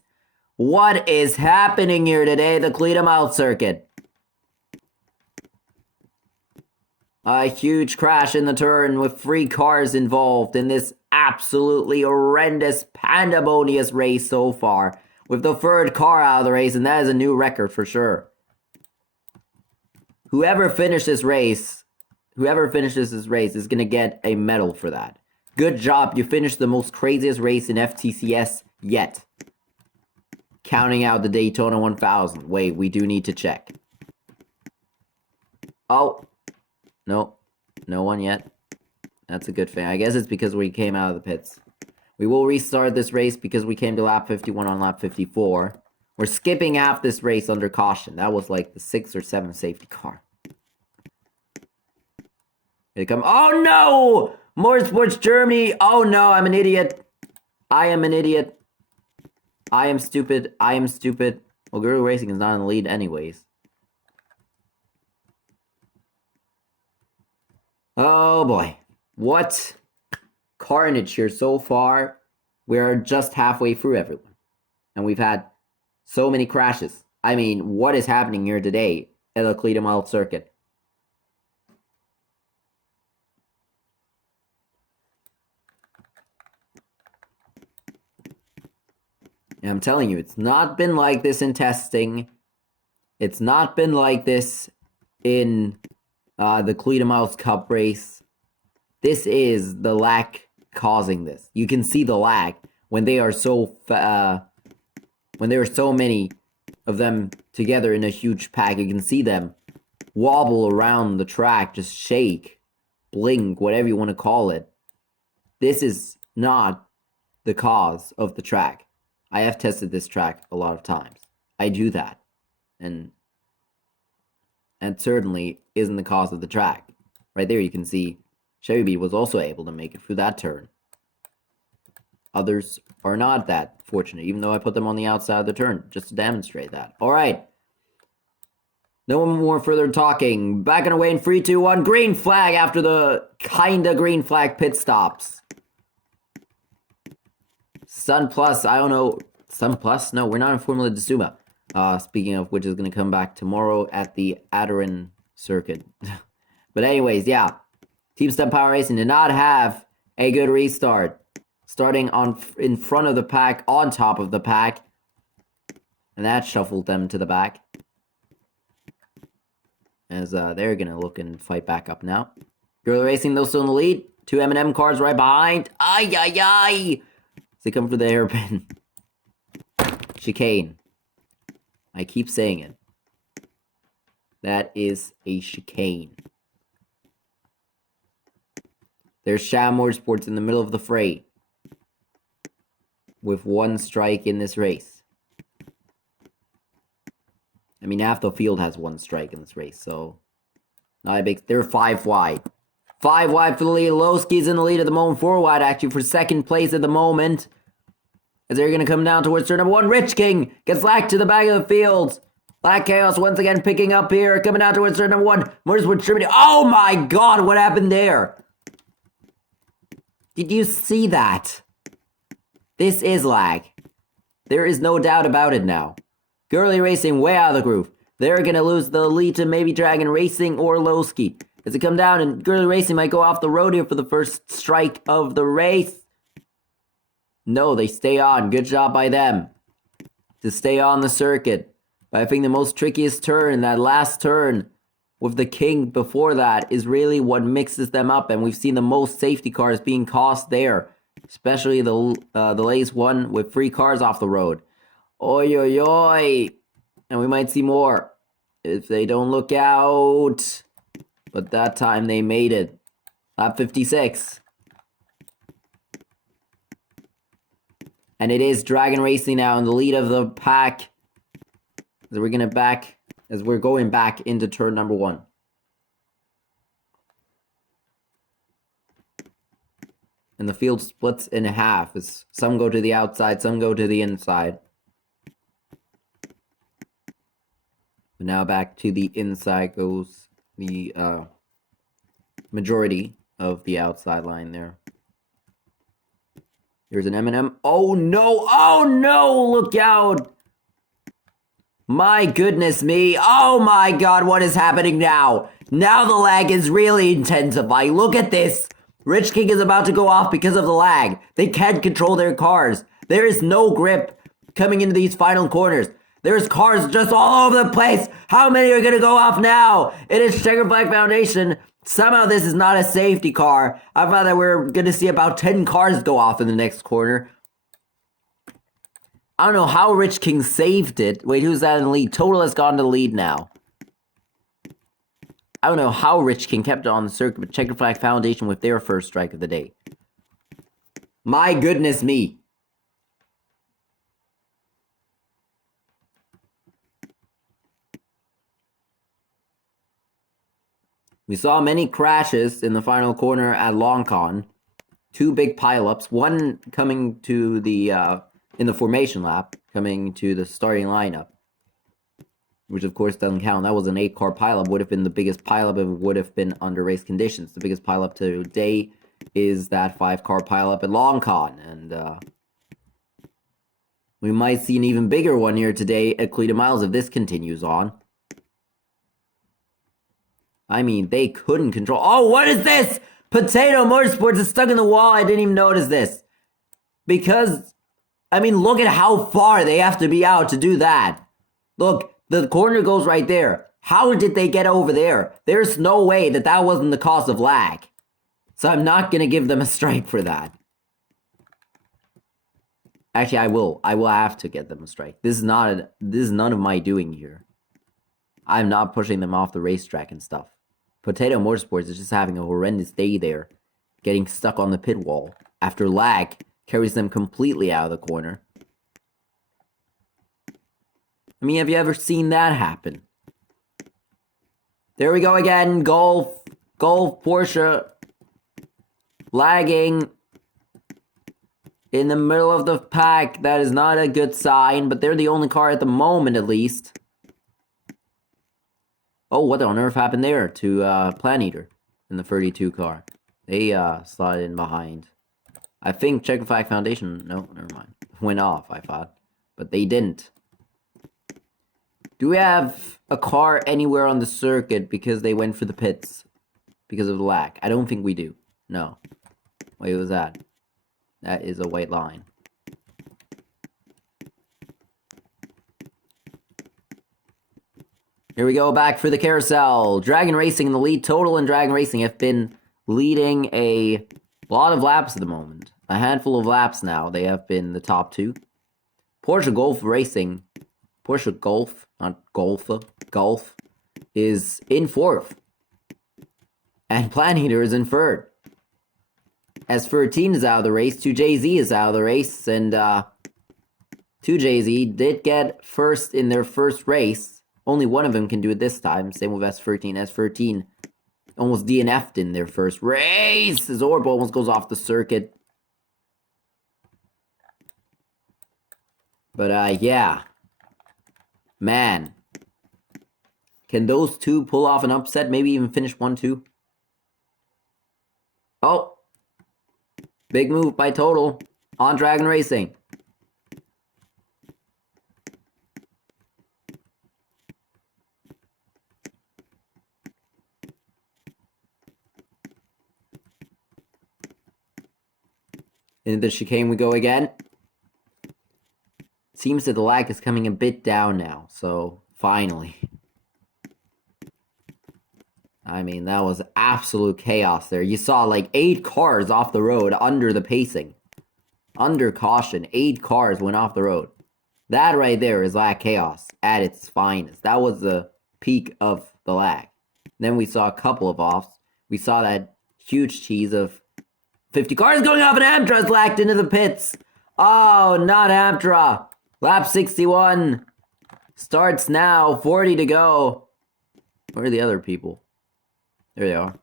What is happening here today? The Cluete Mile Circuit. A huge crash in the turn with 3 cars involved in this absolutely horrendous pandemonious race so far. With the 3rd car out of the race, and that is a new record for sure. Whoever finishes this race is going to get a medal for that. Good job, you finished the most craziest race in FTCS yet. Counting out the Daytona 1000. Wait, we do need to check. Oh. No, no one yet. That's a good thing. I guess it's because we came out of the pits. We will restart this race because we came to lap 51 on lap 54. We're skipping half this race under caution. That was like the 6th or 7th safety car. Here they come. Oh no! Motorsports Germany. Oh no, I'm an idiot. I am an idiot. I am stupid. I am stupid. Well, Guerrilla Racing is not in the lead anyways. Oh boy, what carnage here so far. We're just halfway through, everyone. And we've had so many crashes. I mean, what is happening here today at the Cluete Mile Circuit? And I'm telling you, it's not been like this in testing. It's not been like this in the Cluete Miles Cup race. This is the lag causing this. You can see the lag when they are so when there are so many of them together in a huge pack. You can see them wobble around the track, just shake, blink, whatever you want to call it. This is not the cause of the track. I have tested this track a lot of times. I do that, and certainly isn't the cause of the track. Right there you can see Chevy Beat was also able to make it through that turn. Others are not that fortunate, even though I put them on the outside of the turn, just to demonstrate that. Alright. No more further talking. Backing away in 3, 2, 1. Green flag after the kinda green flag pit stops. Sun Plus, I don't know. Sun Plus? No, we're not in Formula de Suma. Speaking of which is going to come back tomorrow at the Adderin circuit. But anyways, yeah. Team Stunt Power Racing did not have a good restart. Starting in front of the pack, on top of the pack. And that shuffled them to the back. As they're going to look and fight back up now. Guerrilla Racing, though, still in the lead. 2 M&M cars right behind. Ay, ay, ay! As they come for the hairpin. Chicane. I keep saying it. That is a chicane. There's Sham Motorsports in the middle of the fray. With 1 strike in this race. I mean, half the field has 1 strike in this race, so... not a big... They're 5 wide. 5 wide for the lead. Lowski's in the lead at the moment. 4 wide, actually, for 2nd place at the moment. As they're going to come down towards turn number 1. Rich King gets lacked to the back of the field. Black Chaos once again picking up here. Coming down towards turn number 1. Motorsports Germany. Oh my god, what happened there? Did you see that? This is lag. There is no doubt about it now. Guerrilla Racing way out of the groove. They're going to lose the lead to maybe Dragon Racing or Lowski. As they come down, and Guerrilla Racing might go off the road here for the first strike of the race. No, they stay on. Good job by them to stay on the circuit. But I think the most trickiest turn, that last turn with the King before that, is really what mixes them up. And we've seen the most safety cars being cost there. Especially the latest one with 3 cars off the road. Oi, oi, oi. And we might see more if they don't look out. But that time they made it. Lap 56. And it is Dragon Racing now in the lead of the pack. As we're going back into turn number 1. And the field splits in half as some go to the outside, some go to the inside. But now back to the inside goes the majority of the outside line there. Here's an M&M. Oh no! Oh no! Look out! My goodness me! Oh my god, what is happening now? Now the lag is really intensifying. Look at this! Rich King is about to go off because of the lag. They can't control their cars. There is no grip coming into these final corners. There's cars just all over the place. How many are going to go off now? It is Checker Flag Foundation. Somehow this is not a safety car. I thought that we're going to see about 10 cars go off in the next corner. I don't know how Rich King saved it. Wait, who's that in the lead? Total has gone to the lead now. I don't know how Rich King kept it on the circuit, but Checker Flag Foundation with their first strike of the day. My goodness me. We saw many crashes in the final corner at Long Con. 2 big pileups. One coming to the, in the formation lap, coming to the starting lineup. Which of course doesn't count. That was an 8-car pileup. Would have been the biggest pileup if it would have been under race conditions. The biggest pileup today is that 5-car pileup at Long Con. And, we might see an even bigger one here today at Cluete Miles if this continues on. I mean, they couldn't control... Oh, what is this? Potato Motorsports is stuck in the wall. I didn't even notice this. Because, I mean, look at how far they have to be out to do that. Look, the corner goes right there. How did they get over there? There's no way that that wasn't the cause of lag. So I'm not going to give them a strike for that. Actually, I will. I will have to get them a strike. This is none of my doing here. I'm not pushing them off the racetrack and stuff. Potato Motorsports is just having a horrendous day there. Getting stuck on the pit wall. After lag carries them completely out of the corner. I mean, have you ever seen that happen? There we go again. Golf, Porsche. Lagging. In the middle of the pack. That is not a good sign, but they're the only car at the moment, at least. Oh, what on earth happened there to Plan Eater in the 32 car? They slotted in behind. I think Checker Flag Foundation, no, never mind. Went off, I thought. But they didn't. Do we have a car anywhere on the circuit because they went for the pits? Because of the lag? I don't think we do. No. Wait, what was that? That is a white line. Here we go, back for the carousel. Dragon Racing in the lead. Total and Dragon Racing have been leading a lot of laps at the moment. A handful of laps now. They have been the top 2. Porsche Golf Racing. Porsche Golf, not Golfa. Golf is in 4th. And Plan Eater is in 3rd. S13 is out of the race. 2JZ is out of the race. And 2JZ did get first in their first race. Only one of them can do it this time. Same with S13. S13 almost DNF'd in their first race. His orb almost goes off the circuit. But, yeah. Man. Can those two pull off an upset? Maybe even finish 1-2? Oh. Big move by Total on Dragon Racing. Into the chicane we go again. Seems that the lag is coming a bit down now, so finally. I mean, that was absolute chaos there. You saw like 8 cars off the road under the pacing. Under caution, 8 cars went off the road. That right there is lag chaos at its finest. That was the peak of the lag. Then we saw a couple of offs. We saw that huge cheese of 50 cars going off, and Amtra's lagged into the pits. Oh, not Amtra. Lap 61 starts now. 40 to go. Where are the other people? There they are.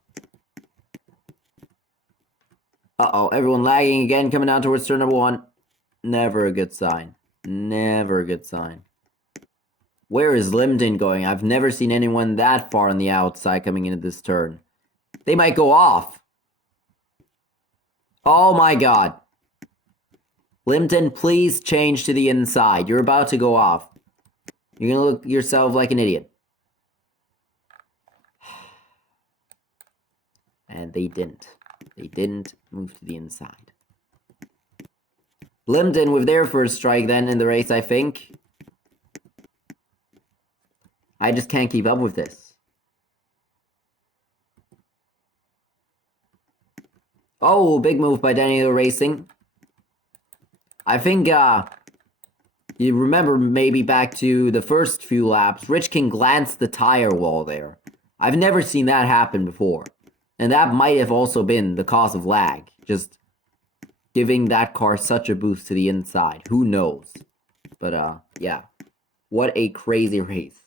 Uh-oh, everyone lagging again, coming down towards turn number 1. Never a good sign. Never a good sign. Where is Limden going? I've never seen anyone that far on the outside coming into this turn. They might go off. Oh my god. Limden, please change to the inside. You're about to go off. You're gonna look yourself like an idiot. And they didn't. They didn't move to the inside. Limden with their first strike then in the race, I think. I just can't keep up with this. Oh, big move by Daniel Racing. I think, you remember maybe back to the first few laps, Rich King glanced the tire wall there. I've never seen that happen before. And that might have also been the cause of lag. Just giving that car such a boost to the inside. Who knows? But, yeah. What a crazy race.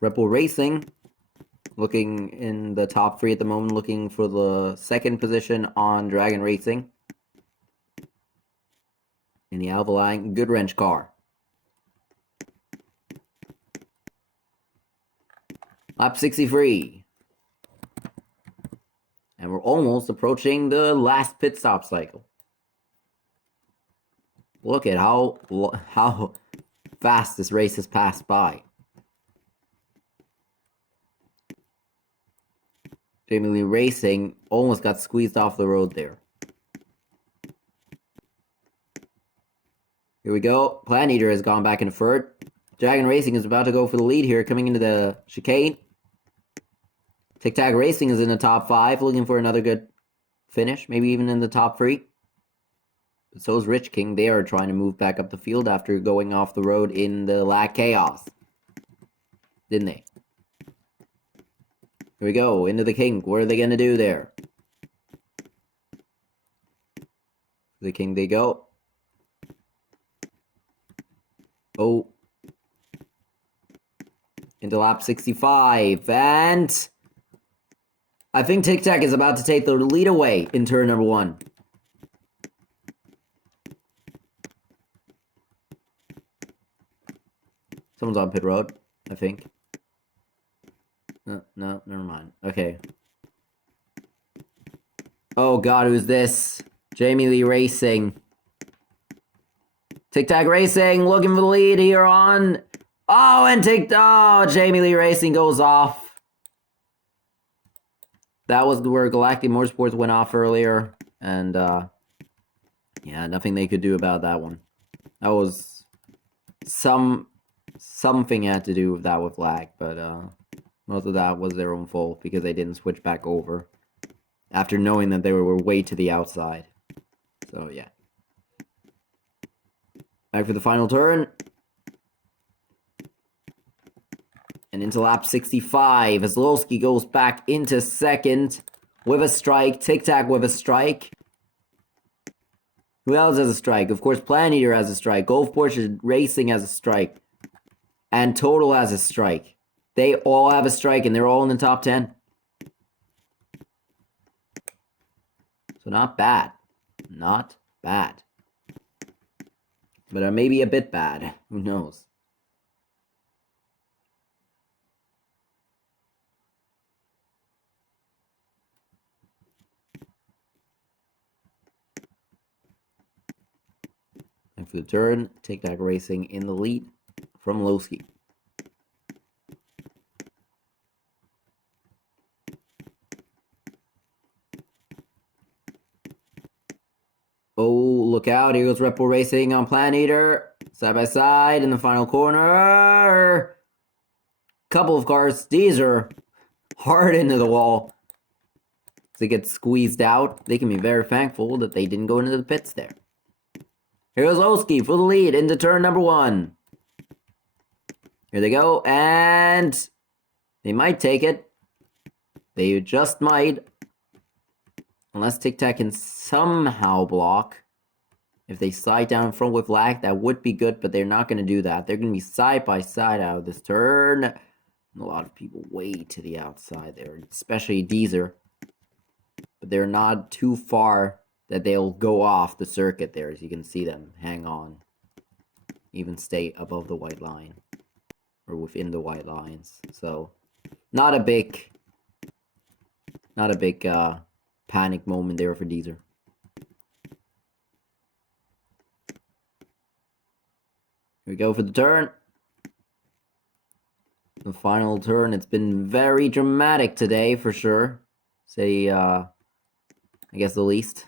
Red Bull Racing, looking in the top 3 at the moment, looking for the second position on Dragon Racing. In the Alvaline Good Wrench car. Lap 63. And we're almost approaching the last pit stop cycle. Look at how fast this race has passed by. Jamie Lee Racing almost got squeezed off the road there. Here we go. Plan Eater has gone back into third. Dragon Racing is about to go for the lead here, coming into the chicane. Tic Tac Racing is in the top 5, looking for another good finish, maybe even in the top 3. But so is Rich King. They are trying to move back up the field after going off the road in the lag chaos. Didn't they? Here we go, into the kink. What are they going to do there? The king they go. Oh. Into lap 65. And I think Tic Tac is about to take the lead away in turn number 1. Someone's on pit road, I think. No, never mind. Okay. Oh god, who's this? Jamie Lee Racing. Tic Tac Racing looking for the lead here on. Oh, and Jamie Lee Racing goes off. That was where Galactic Motorsports went off earlier. And, yeah, nothing they could do about that one. That was something had to do with that with lag, but, most of that was their own fault because they didn't switch back over after knowing that they were way to the outside. So, yeah. Back for the final turn. And into lap 65. Kozlowski goes back into second with a strike. Tic Tac with a strike. Who else has a strike? Of course, Plan Eater has a strike. Golf Porsche Racing has a strike. And Total has a strike. They all have a strike, and they're all in the top 10. So not bad. Not bad. But maybe a bit bad. Who knows? And for the turn, Tic Tac Racing in the lead from Lowski. Oh, look out. Here goes Red Bull Racing on Planet Eater. Side by side in the final corner. Couple of cars. These are hard into the wall. As they get squeezed out, they can be very thankful that they didn't go into the pits there. Here goes Olski for the lead into turn number 1. Here they go, and they might take it. They just might. Unless Tic Tac can somehow block. If they slide down in front with lag, that would be good, but they're not going to do that. They're going to be side by side out of this turn. A lot of people way to the outside there, especially Deezer. But they're not too far that they'll go off the circuit there, as you can see them hang on. Even stay above the white line. Or within the white lines. So, not a big panic moment there for Deezer. Here we go for the turn. The final turn. It's been very dramatic today for sure. Say, I guess the least.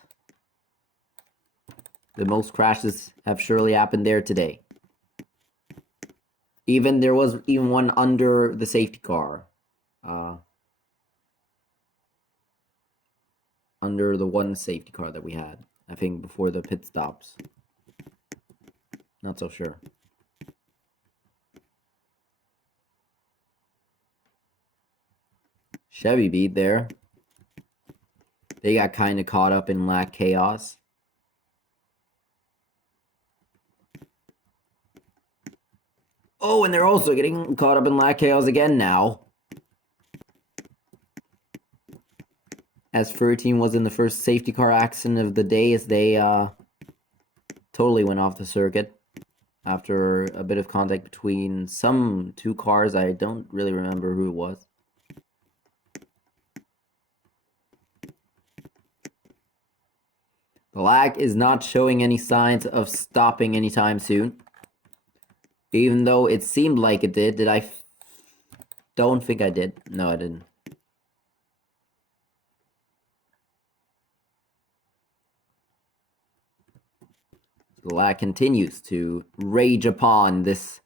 The most crashes have surely happened there today. There was even one under the safety car. Under the one safety car that we had. I think before the pit stops. Not so sure. Chevy beat there. They got kind of caught up in lag chaos. Oh, and they're also getting caught up in lag chaos again now. As 13 was in the first safety car accident of the day, as they totally went off the circuit. After a bit of contact between some two cars. I don't really remember who it was. The lag is not showing any signs of stopping anytime soon. Even though it seemed like it did. Don't think I did. No, I didn't. The lag continues to rage upon this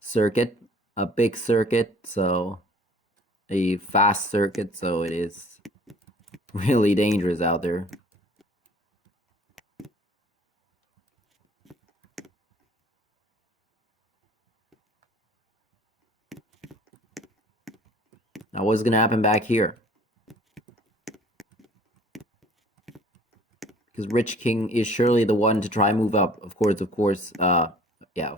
circuit. A big circuit, so a fast circuit, so it is really dangerous out there. Now what's gonna happen back here? Because Rich King is surely the one to try and move up. Of course. Yeah.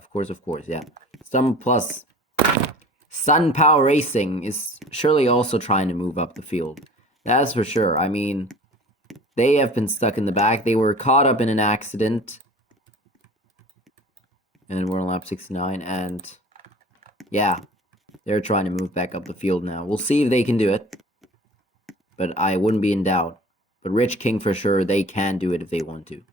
Sun Power Racing is surely also trying to move up the field. That's for sure. I mean, they have been stuck in the back. They were caught up in an accident. And we're on lap 69. And yeah, they're trying to move back up the field now. We'll see if they can do it. But I wouldn't be in doubt. But Rich King, for sure, they can do it if they want to.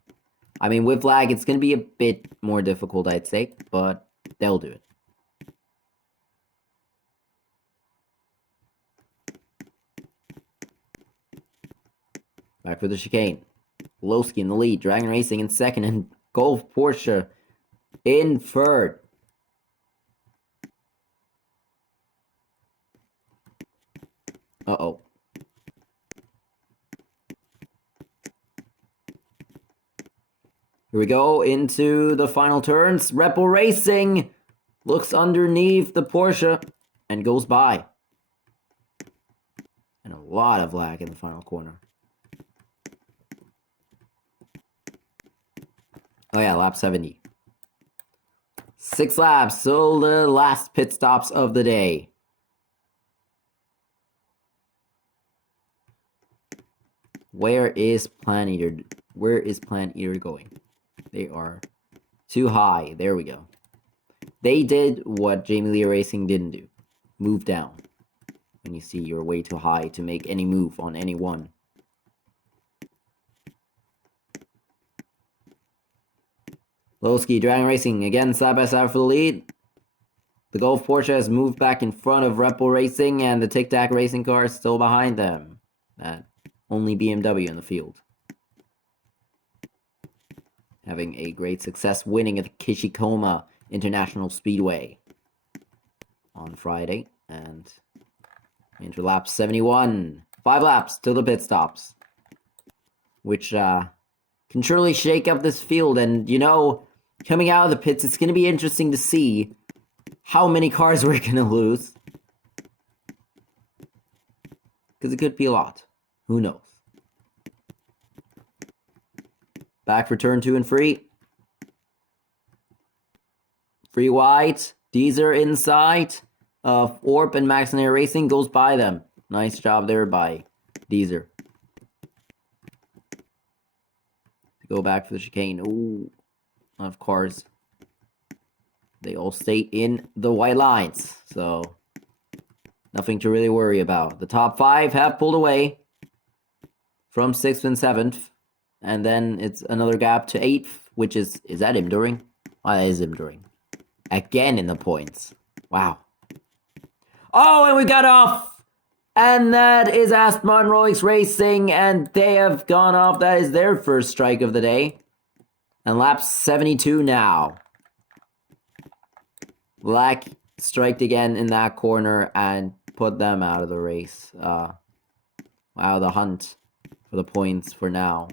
I mean, with lag, it's going to be a bit more difficult, I'd say. But they'll do it. Back for the chicane. Lowski in the lead. Dragon Racing in second. And Golf Porsche in third. Uh-oh. Here we go into the final turns. Red Bull Racing looks underneath the Porsche and goes by. And a lot of lag in the final corner. Oh yeah, lap 70. 6 laps, so the last pit stops of the day. Where is Planet Eater? Where is Planet Eater going? They are too high. There we go. They did what Jamie Lee Racing didn't do. Move down. When you see you're way too high to make any move on any one. Lowski, Dragon Racing, again side by side for the lead. The Golf Porsche has moved back in front of Red Bull Racing, and the Tic Tac Racing car is still behind them. That only BMW in the field. having a great success winning at Kishikoma International Speedway on Friday. And into lap 71. 5 laps till the pit stops. Which can surely shake up this field. And, you know, coming out of the pits, it's going to be interesting to see how many cars we're going to lose. Because it could be a lot. Who knows? Back for turn 2 and free. Free wide. Deezer inside. Orp and Maxinator Racing goes by them. Nice job there by Deezer. Go back for the chicane. Ooh. Of course. They all stay in the white lines. So, nothing to really worry about. The top 5 have pulled away from 6th and 7th. And then it's another gap to 8th, which is that Imduring? Oh, that is Imduring. Again in the points. Wow. Oh, and we got off! And that is Aston Rolex Racing, and they have gone off. That is their first strike of the day. And lap 72 now. Black striked again in that corner and put them out of the race. Wow, the hunt for the points for now.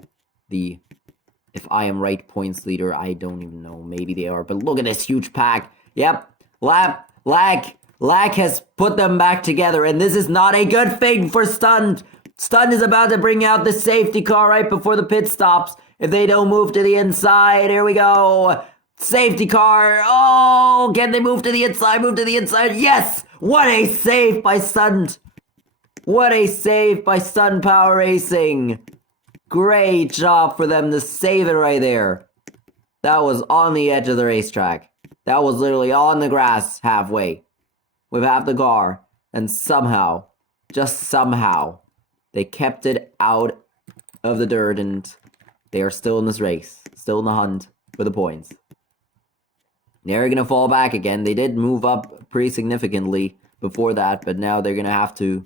If I am right, points leader, I don't even know. Maybe they are, but look at this huge pack. Yep, Lack has put them back together, and this is not a good thing for Stunned. Stunned is about to bring out the safety car right before the pit stops. If they don't move to the inside, here we go. Safety car. Oh, can they move to the inside? Move to the inside. Yes! What a save by Stunned. What a save by Stunned Power Racing. Great job for them to save it right there. That was on the edge of the racetrack. That was literally on the grass halfway. With half the car. And somehow, just somehow, they kept it out of the dirt and they are still in this race. Still in the hunt for the points. They're going to fall back again. They did move up pretty significantly before that, but now they're going to have to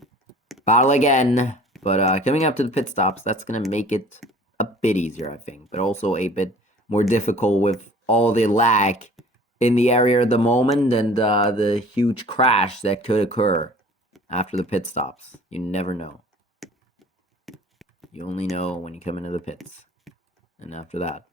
battle again. But coming up to the pit stops, that's going to make it a bit easier, I think. But also a bit more difficult with all the lag in the area at the moment and the huge crash that could occur after the pit stops. You never know. You only know when you come into the pits. And after that.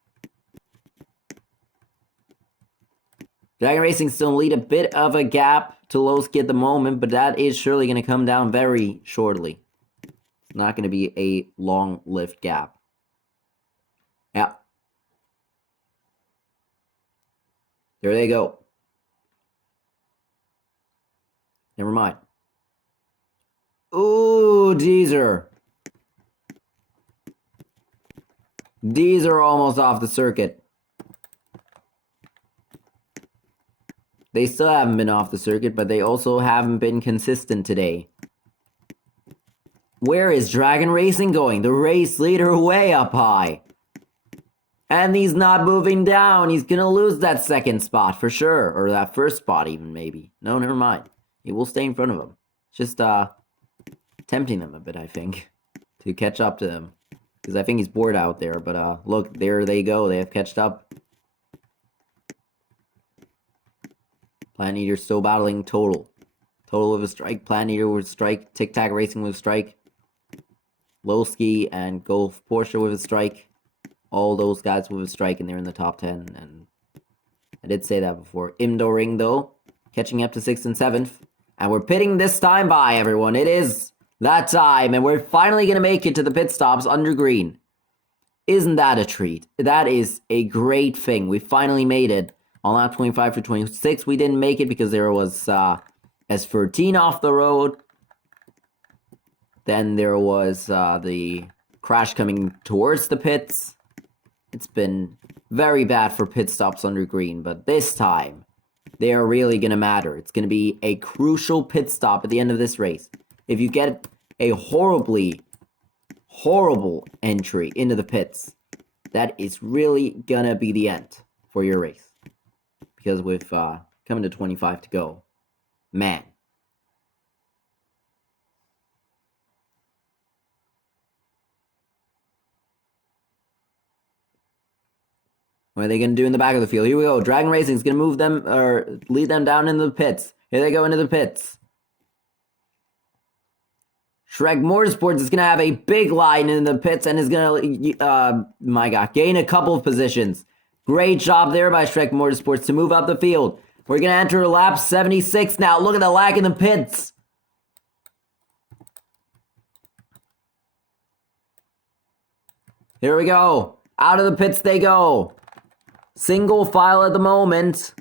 Dragon Racing still lead a bit of a gap to Lowski at the moment, but that is surely going to come down very shortly. It's not going to be a long-lived gap. Yeah. There they go. Never mind. Ooh, Deezer. Deezer almost off the circuit. They still haven't been off the circuit, but they also haven't been consistent today. Where is Dragon Racing going? The race leader way up high. And he's not moving down. He's going to lose that second spot for sure. Or that first spot even, maybe. No, never mind. He will stay in front of him. Just tempting them a bit, I think. To catch up to them. Because I think he's bored out there. But look, there they go. They have catched up. Planet Eater still battling Total. Total with a strike. Planet Eater with a strike. Tic Tac Racing with a strike. Lowski and Golf Porsche with a strike. All those guys with a strike, and they're in the top 10. And I did say that before. Imdoring, though, catching up to 6th and 7th. And we're pitting this time by, everyone. It is that time, and we're finally going to make it to the pit stops under green. Isn't that a treat? That is a great thing. We finally made it. On lap 25 for 26, we didn't make it because there was S13 off the road. Then there was the crash coming towards the pits. It's been very bad for pit stops under green, but this time, they are really going to matter. It's going to be a crucial pit stop at the end of this race. If you get a horrible entry into the pits, that is really going to be the end for your race. Because with coming to 25 to go, man. What are they going to do in the back of the field? Here we go. Dragon Racing is going to move them, or lead them down into the pits. Here they go into the pits. Shrek Motorsports is going to have a big line in the pits and is going to, my God, gain a couple of positions. Great job there by Shrek Motorsports to move up the field. We're going to enter lap 76 now. Look at the lag in the pits. Here we go. Out of the pits they go. Single file at the moment,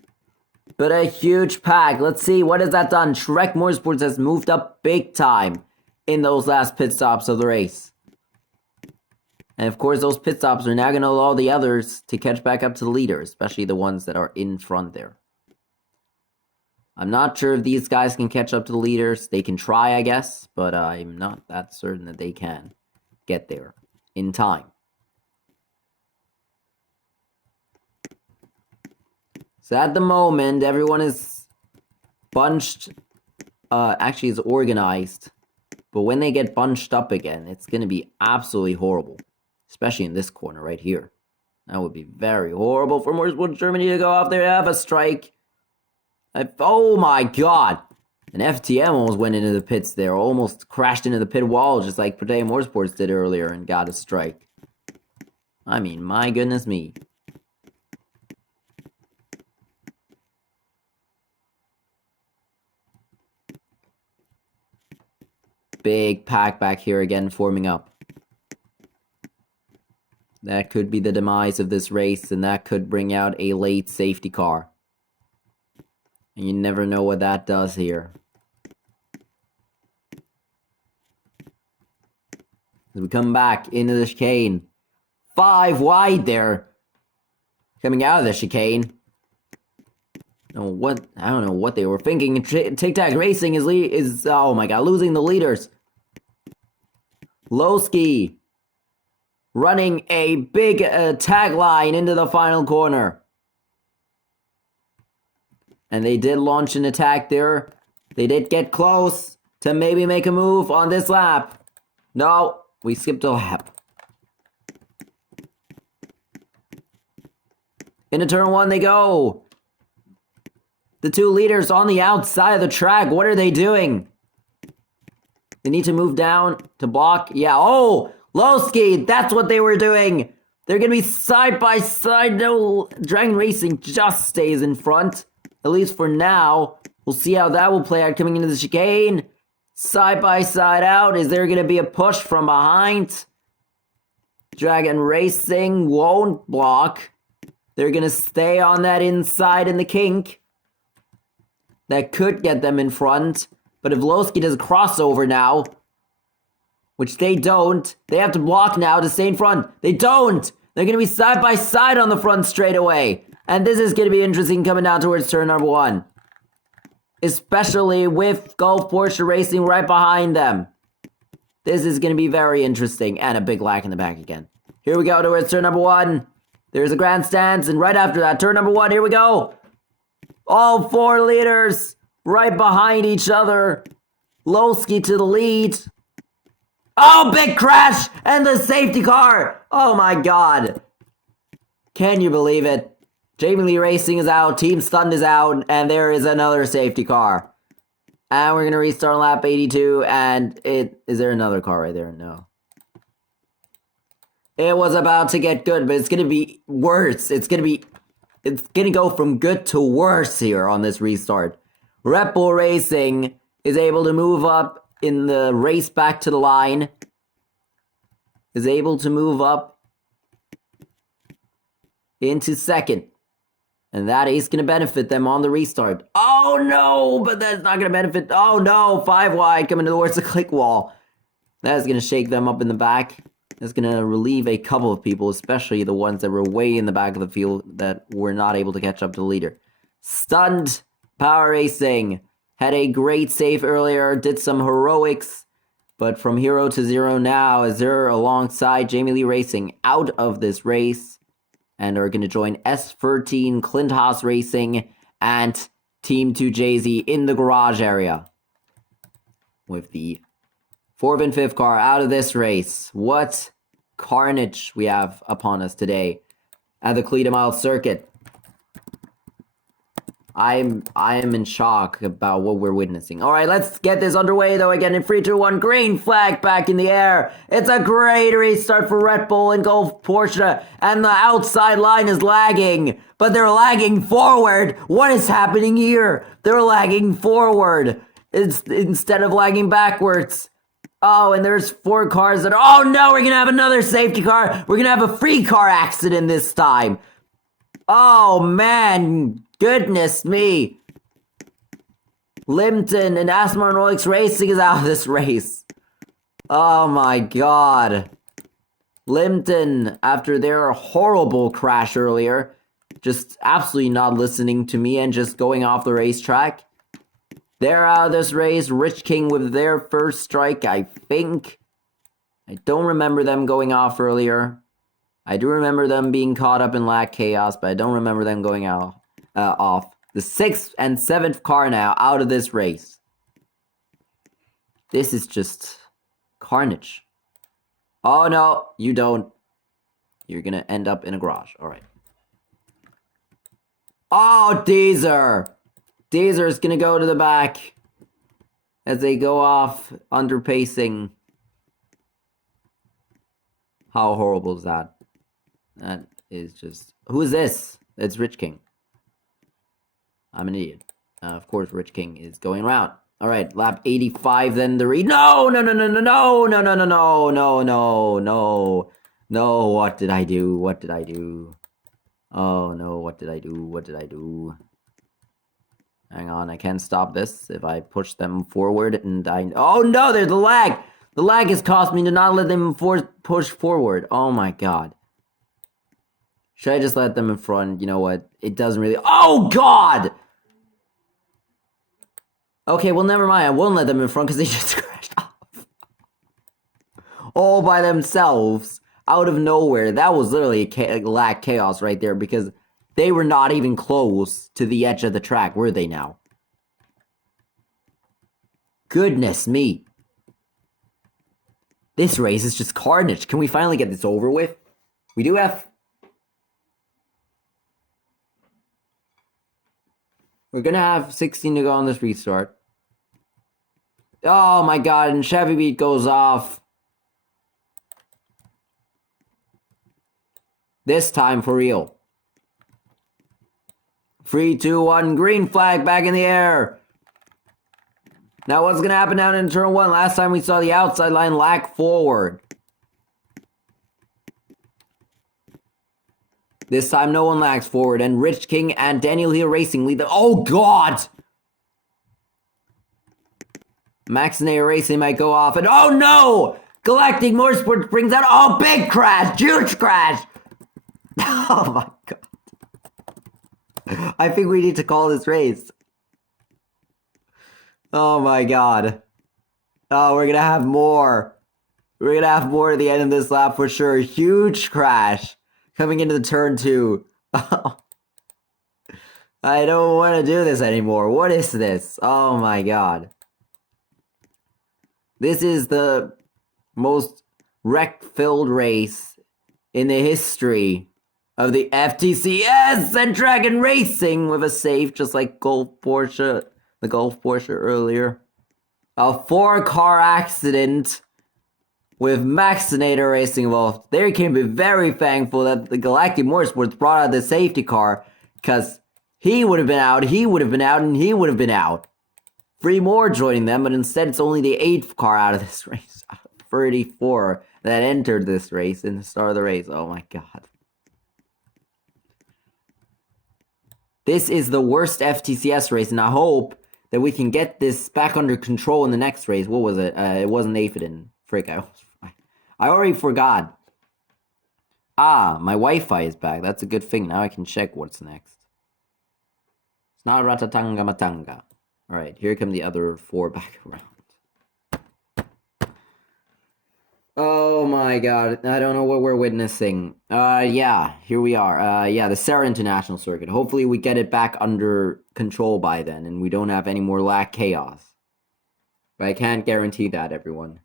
but a huge pack. Let's see, what has that done? Shrek Motorsports has moved up big time in those last pit stops of the race. And of course, those pit stops are now going to allow the others to catch back up to the leader, especially the ones that are in front there. I'm not sure if these guys can catch up to the leaders. They can try, I guess, but I'm not that certain that they can get there in time. So at the moment, everyone is bunched, actually is organized. But when they get bunched up again, it's going to be absolutely horrible. Especially in this corner right here. That would be very horrible for Motorsport Germany to go off there to have a strike. Oh my God. An FTM almost went into the pits there. Almost crashed into the pit wall just like Protege Motorsports did earlier and got a strike. I mean, my goodness me. Big pack back here again forming up. That could be the demise of this race, and that could bring out a late safety car. And you never know what that does here. As we come back into the chicane. 5 wide there. Coming out of the chicane. I don't know what they were thinking. Tic Tac Racing is oh my God, losing the leaders. Lowski running a big tag line into the final corner. And they did launch an attack there. They did get close to maybe make a move on this lap. No, we skipped a lap. Into turn 1 they go. The two leaders on the outside of the track. What are they doing? They need to move down to block. Yeah, oh, Lowski, that's what they were doing. They're going to be side by side. No, Dragon Racing just stays in front. At least for now. We'll see how that will play out coming into the chicane. Side by side out. Is there going to be a push from behind? Dragon Racing won't block. They're going to stay on that inside in the kink. That could get them in front. But if Lowski does a crossover now, which they don't, they have to block now to stay in front. They don't! They're going to be side by side on the front straight away. And this is going to be interesting coming down towards turn number 1. Especially with Gulf Porsche Racing right behind them. This is going to be very interesting. And a big lag in the back again. Here we go towards turn number 1. There's a grandstands. And right after that, turn number 1. Here we go. All 4 leaders right behind each other. Lowski to the lead. Oh, big crash! And the safety car! Oh my God. Can you believe it? Jamie Lee Racing is out, Team Stunned is out, and there is another safety car. And we're going to restart on lap 82, and is there another car right there? No. It was about to get good, but it's going to be worse. It's going to go from good to worse here on this restart. Red Bull Racing is able to move up in the race back to the line. Is able to move up into second. And that is going to benefit them on the restart. Oh no, but that's not going to benefit. Oh no, 5 wide coming towards the click wall. That's going to shake them up in the back. That's going to relieve a couple of people, especially the ones that were way in the back of the field that were not able to catch up to the leader. Stunned Power Racing had a great save earlier, did some heroics, but from hero to zero now as they're alongside Jamie Lee Racing out of this race. And are going to join S13 Clint Haas Racing and Team 2JZ in the garage area. With the 4th and 5th car out of this race. What carnage we have upon us today. at the Cluete Mile circuit. I am in shock about what we're witnessing. All right, let's get this underway though. Again, in 3, 2, 1, green flag back in the air. It's a great restart for Red Bull and Gulf Porsche, and the outside line is lagging, but they're lagging forward. What is happening here? They're lagging forward. It's instead of lagging backwards. Oh, and there's 4 cars that are, oh no, we're gonna have another safety car. We're gonna have a free car accident this time. Oh man, goodness me. Limpton and Asmar Rolex Racing is out of this race. Oh my god. Limpton, after their horrible crash earlier, just absolutely not listening to me and just going off the racetrack. They're out of this race. Rich King with their first strike, I think. I don't remember them going off earlier. I do remember them being caught up in lag chaos, but I don't remember them going off. The 6th and 7th car now out of this race. This is just carnage. Oh no, you don't. You're gonna end up in a garage. Alright. Oh, Deezer! Deezer's gonna go to the back as they go off under pacing. How horrible is that? That is just... Who is this? It's Rich King. I'm an idiot. Of course, Rich King is going around. All right, lap 85, then the No, no, no, no, no, no, no, no, no, no, no, no, no. No, what did I do? What did I do? Oh, no, what did I do? What did I do? Hang on, I can't stop this if I push them forward and I... Oh, no, there's the lag! The lag has caused me to not let them push forward. Oh, my God. Should I just let them in front? You know what? It doesn't really... Oh, God! Okay, well, never mind. I won't let them in front because they just crashed off. All by themselves. Out of nowhere. That was literally lag chaos right there because they were not even close to the edge of the track, were they now? Goodness me. This race is just carnage. Can we finally get this over with? We do have... We're gonna have 16 to go on this restart. Oh my god, and Chevy Beat goes off. This time for real. 3, 2, 1, green flag back in the air. Now what's gonna happen down in turn 1? Last time we saw the outside line lag forward. This time no one lags forward, and Rich King and Daniel Hill Racing lead the... Oh god! Max and A Racing might go off, and oh no! Galactic Motorsports brings out... Oh, big crash! Huge crash! Oh my god. I think we need to call this race. Oh my god. Oh, we're gonna have more. We're gonna have more at the end of this lap for sure. Huge crash coming into the turn 2. I don't want to do this anymore. What is this? Oh my god. This is the most wreck-filled race in the history of the FTCS and Dragon Racing with a save, just like the Gulf Porsche earlier. A 4-car accident with Maxinator Racing involved. They can be very thankful that the Galactic Motorsports brought out the safety car, because he would have been out, he would have been out, and he would have been out. 3 more joining them, but instead it's only the 8th car out of this race. 34 that entered this race in the start of the race. Oh my god. This is the worst FTCS race, and I hope that we can get this back under control in the next race. What was it? It wasn't Aphodin. Frick, I already forgot. Ah, my Wi-Fi is back. That's a good thing. Now I can check what's next. It's not Ratatanga Matanga. Alright, here come the other 4 back around. Oh my god, I don't know what we're witnessing. Yeah, here we are. Yeah, the Sarah International Circuit. Hopefully we get it back under control by then, and we don't have any more lag chaos. But I can't guarantee that, everyone.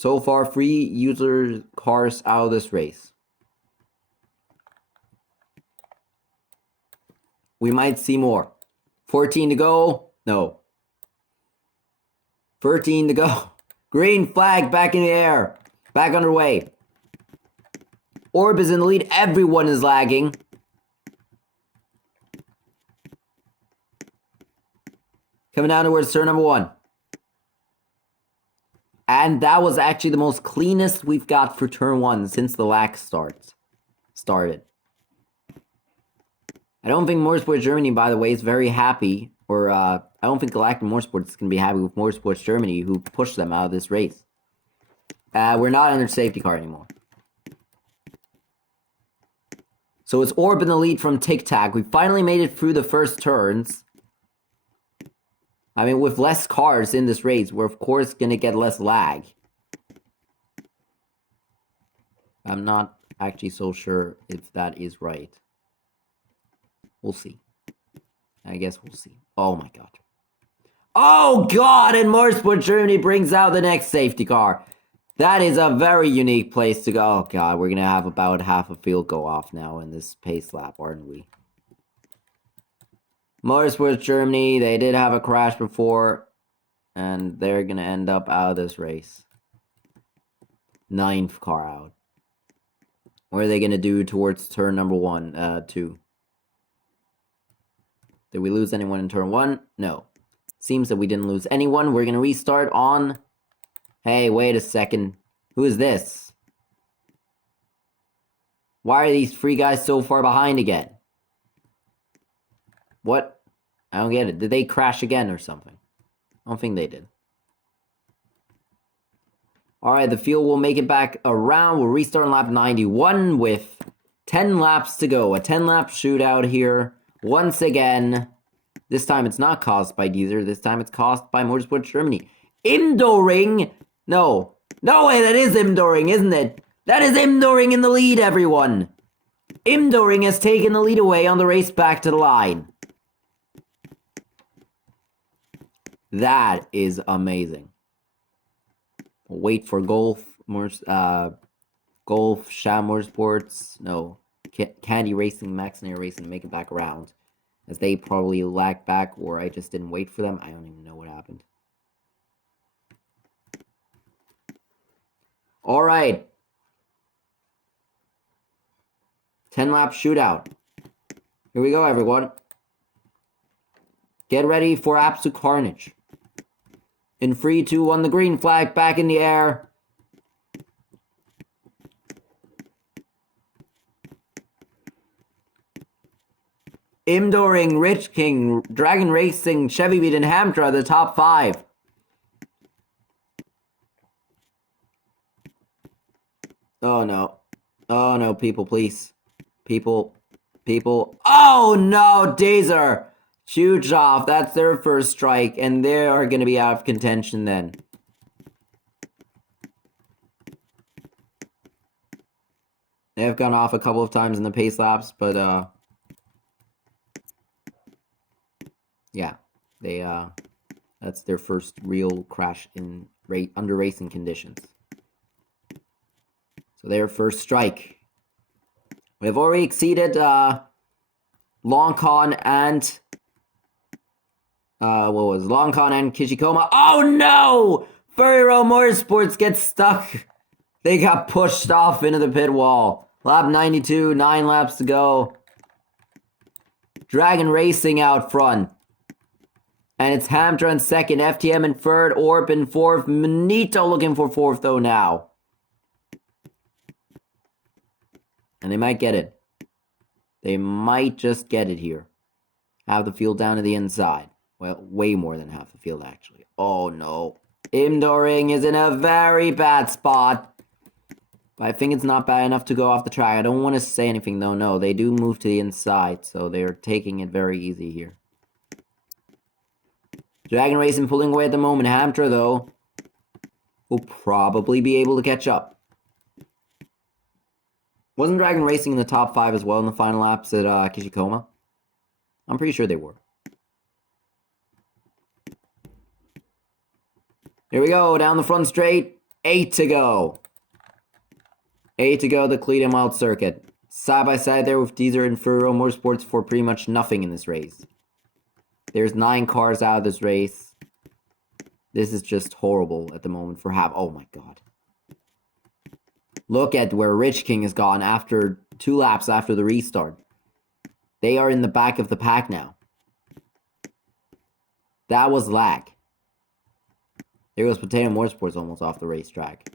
So far, 3 user cars out of this race. We might see more. 14 to go. No. 13 to go. Green flag back in the air. Back underway. Orb is in the lead. Everyone is lagging. Coming down towards turn number 1. And that was actually the most cleanest we've got for turn 1 since the lag started. I don't think Motorsport Germany, by the way, is very happy. Or, I don't think Galactic Motorsports is going to be happy with Motorsports Germany, who pushed them out of this race. We're not under safety car anymore. So it's Orb in the lead from Tic Tac. We finally made it through the first turns. I mean, with less cars in this race, we're of course going to get less lag. I'm not actually so sure if that is right. We'll see. I guess we'll see. Oh my god. Oh god! And Motorsport Germany brings out the next safety car. That is a very unique place to go. Oh god, we're going to have about half a field go off now in this pace lap, aren't we? Motorsport Germany, they did have a crash before. And they're going to end up out of this race. 9th car out. What are they going to do towards turn number 2? Did we lose anyone in turn 1? No. Seems that we didn't lose anyone. We're going to restart on... Hey, wait a second. Who is this? Why are these 3 guys so far behind again? What? I don't get it. Did they crash again or something? I don't think they did. Alright, the field will make it back around. We'll restart on lap 91 with 10 laps to go. A 10-lap shootout here. Once again. This time it's not caused by Deezer. This time it's caused by Motorsport Germany. Imdoring! No. No way, that is Imdoring, isn't it? That is Imdoring in the lead, everyone. Imdoring has taken the lead away on the race back to the line. That is amazing. Wait for Golf, Golf, Sham Motorsports, no, Candy Racing, Maxinair Racing to make it back around. As they probably lagged back, or I just didn't wait for them. I don't even know what happened. Alright. 10-lap shootout. Here we go, everyone. Get ready for absolute carnage. In 3, 2, 1, the green flag back in the air. Imdoring, Rich King, Dragon Racing, Chevy Beat, and Hamtra, the top 5. Oh no. Oh no, people, please. People. Oh no, Dazer! Huge off. That's their first strike, and they are going to be out of contention then. They have gone off a couple of times in the pace laps, but yeah, they that's their first real crash in under racing conditions. So their first strike. We have already exceeded Longcon and Longcon and Kishikoma. Oh no! Furry Row Motorsports gets stuck. They got pushed off into the pit wall. Lap 92, 9 laps to go. Dragon Racing out front. And it's Hamtra in second, FTM in third, Orb in fourth. Manito looking for fourth though now. And they might get it. They might just get it here. Have the field down to the inside. Well, way more than half the field, actually. Oh, no. Imdoring is in a very bad spot. But I think it's not bad enough to go off the track. I don't want to say anything, though. No, they do move to the inside, so they're taking it very easy here. Dragon Racing pulling away at the moment. Hamtra, though, will probably be able to catch up. Wasn't Dragon Racing in the top 5 as well in the final laps at Kishikoma? I'm pretty sure they were. Here we go, down the front straight. 8 to go. 8 to go, the Cluete and Wild Circuit. Side by side there with Deezer and Furro Motorsports for pretty much nothing in this race. There's 9 cars out of this race. This is just horrible at the moment for half. Oh my god. Look at where Rich King has gone after 2 laps after the restart. They are in the back of the pack now. That was lag. There goes Potato Motorsports almost off the racetrack.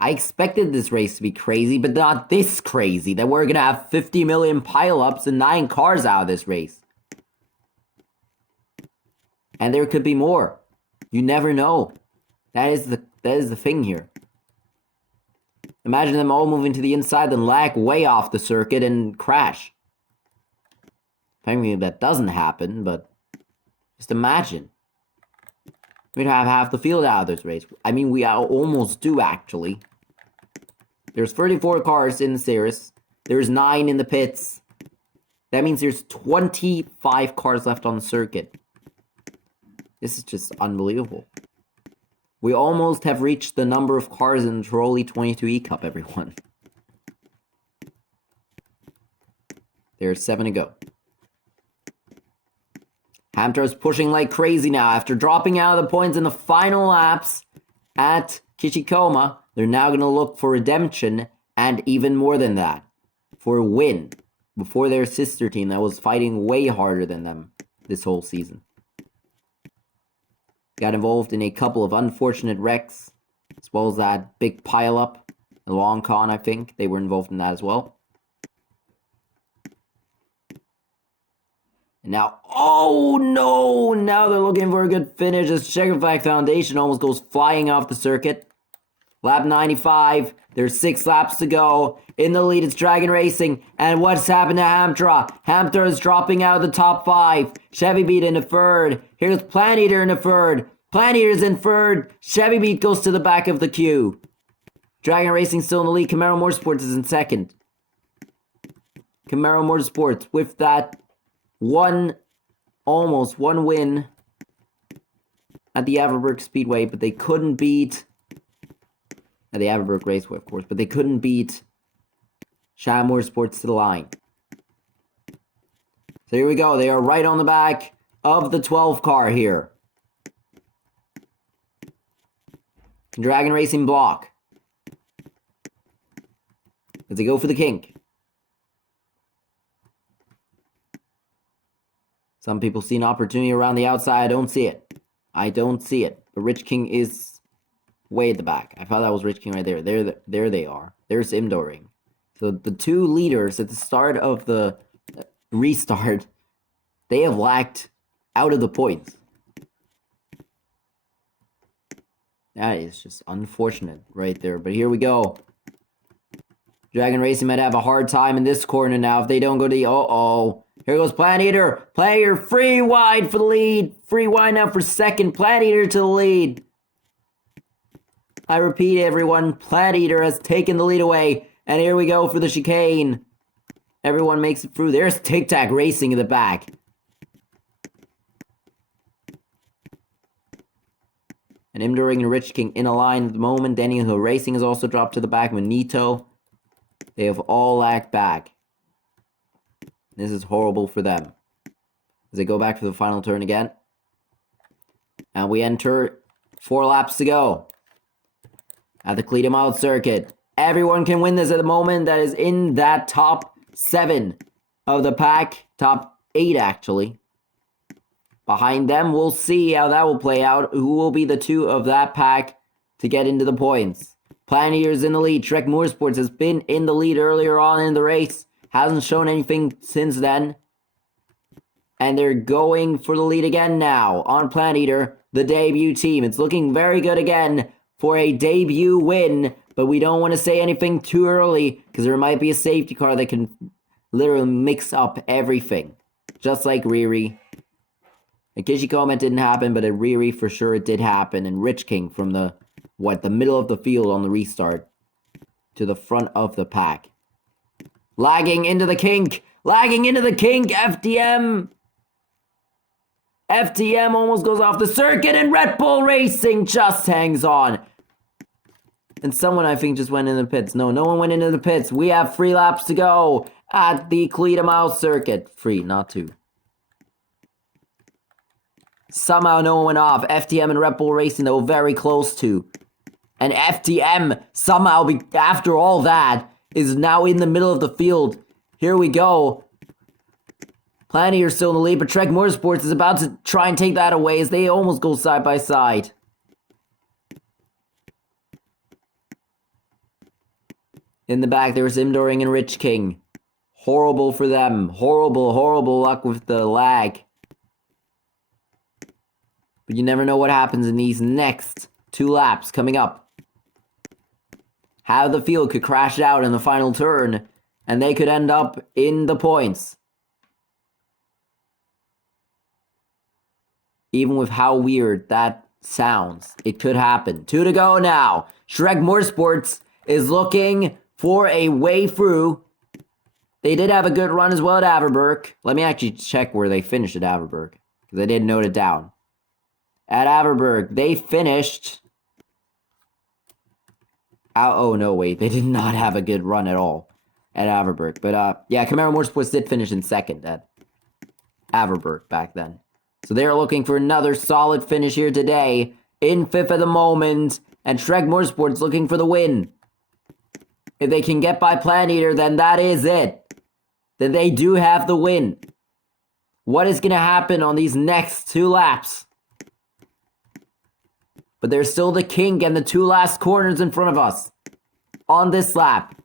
I expected this race to be crazy, but not this crazy. That we're going to have 50 million pileups and 9 cars out of this race. And there could be more. You never know. That is the thing here. Imagine them all moving to the inside, then lag way off the circuit and crash. Thankfully that doesn't happen, but just imagine. We'd have half the field out of this race. I mean, we almost do, actually. There's 34 cars in the series. There's 9 in the pits. That means there's 25 cars left on the circuit. This is just unbelievable. We almost have reached the number of cars in the Trolley 22E Cup, everyone. There's 7 to go. Hamtar's pushing like crazy now. After dropping out of the points in the final laps at Kishikoma, they're now going to look for redemption and even more than that, for a win before their sister team that was fighting way harder than them this whole season. Got involved in a couple of unfortunate wrecks, as well as that big pileup, the long con, I think. They were involved in that as well. And now, oh no! Now they're looking for a good finish as Czechoslovak Foundation almost goes flying off the circuit. Lap 95, there's 6 laps to go. In the lead, it's Dragon Racing. And what's happened to Hamtra? Hamtra is dropping out of the top 5. Chevy Beat in the third. Here's Plant Eater in the third. Plant Eater's in third. Chevy Beat goes to the back of the queue. Dragon Racing still in the lead. Camaro Motorsports is in second. Camaro Motorsports with that almost one win at the Averberg Speedway, but they couldn't beat... At the Averberg Raceway, of course, but they couldn't beat Shine Motorsports to the line. So here we go. They are right on the back of the 12 car here. Dragon Racing block. As they go for the kink. Some people see an opportunity around the outside. I don't see it. I don't see it. But Rich King is way at the back. I thought that was Rich King right there. There they are. There's Imdoring. So the 2 leaders at the start of the restart, they have lacked out of the points. That is just unfortunate right there. But here we go. Dragon Racing might have a hard time in this corner now if they don't go to the... Uh-oh. Here goes Plant Eater. Plant Eater free wide for the lead. Free wide now for second. Plant Eater to the lead. I repeat, everyone, Plant Eater has taken the lead away. And here we go for the chicane. Everyone makes it through. There's Tic Tac Racing in the back. And Imdoring and Rich King in a line at the moment. Danny Hill Racing has also dropped to the back. Manito. They have all lagged back. This is horrible for them. As they go back for the final turn again. And we enter 4 laps to go. At the Cluete Mild Circuit. Everyone can win this at the moment. That is in that top 7 of the pack. Top 8, actually. Behind them, we'll see how that will play out. Who will be the 2 of that pack to get into the points. Plant Eater's in the lead. Trek Motorsports has been in the lead earlier on in the race. Hasn't shown anything since then. And they're going for the lead again now on Plant Eater, the debut team. It's looking very good again for a debut win, but we don't want to say anything too early because there might be a safety car that can literally mix up everything. Just like Riri. At Kishikoma it didn't happen, but at Riri for sure it did happen. And Rich King from the middle of the field on the restart to the front of the pack. Lagging into the kink. Lagging into the kink. FDM. FTM almost goes off the circuit, and Red Bull Racing just hangs on. And someone, I think, just went in the pits. No one went into the pits. We have 3 laps to go at the Cluete circuit. 3, not 2. Somehow no one went off. FTM and Red Bull Racing, they were very close to. And FTM, somehow, after all that, is now in the middle of the field. Here we go. Planet Eater still in the lead, but Trek Motorsports is about to try and take that away as they almost go side by side. In the back, there's Imdoring and Rich King. Horrible for them. Horrible luck with the lag. But you never know what happens in these next 2 laps coming up. How the field could crash out in the final turn, and they could end up in the points. Even with how weird that sounds, it could happen. 2 to go now. Shrek Motorsports is looking for a way through. They did have a good run as well at Averberg. Let me actually check where they finished at Averberg, because I did note it down. At Averberg, they finished... Oh, no, wait. They did not have a good run at all at Averberg. But, yeah, Camaro Motorsports did finish in 2nd at Averberg back then. So they're looking for another solid finish here today. In 5th at the moment. And Shrek Motorsports looking for the win. If they can get by Planet Eater, then that is it. Then they do have the win. What is going to happen on these next 2 laps? But there's still the kink and the 2 last corners in front of us. On this lap.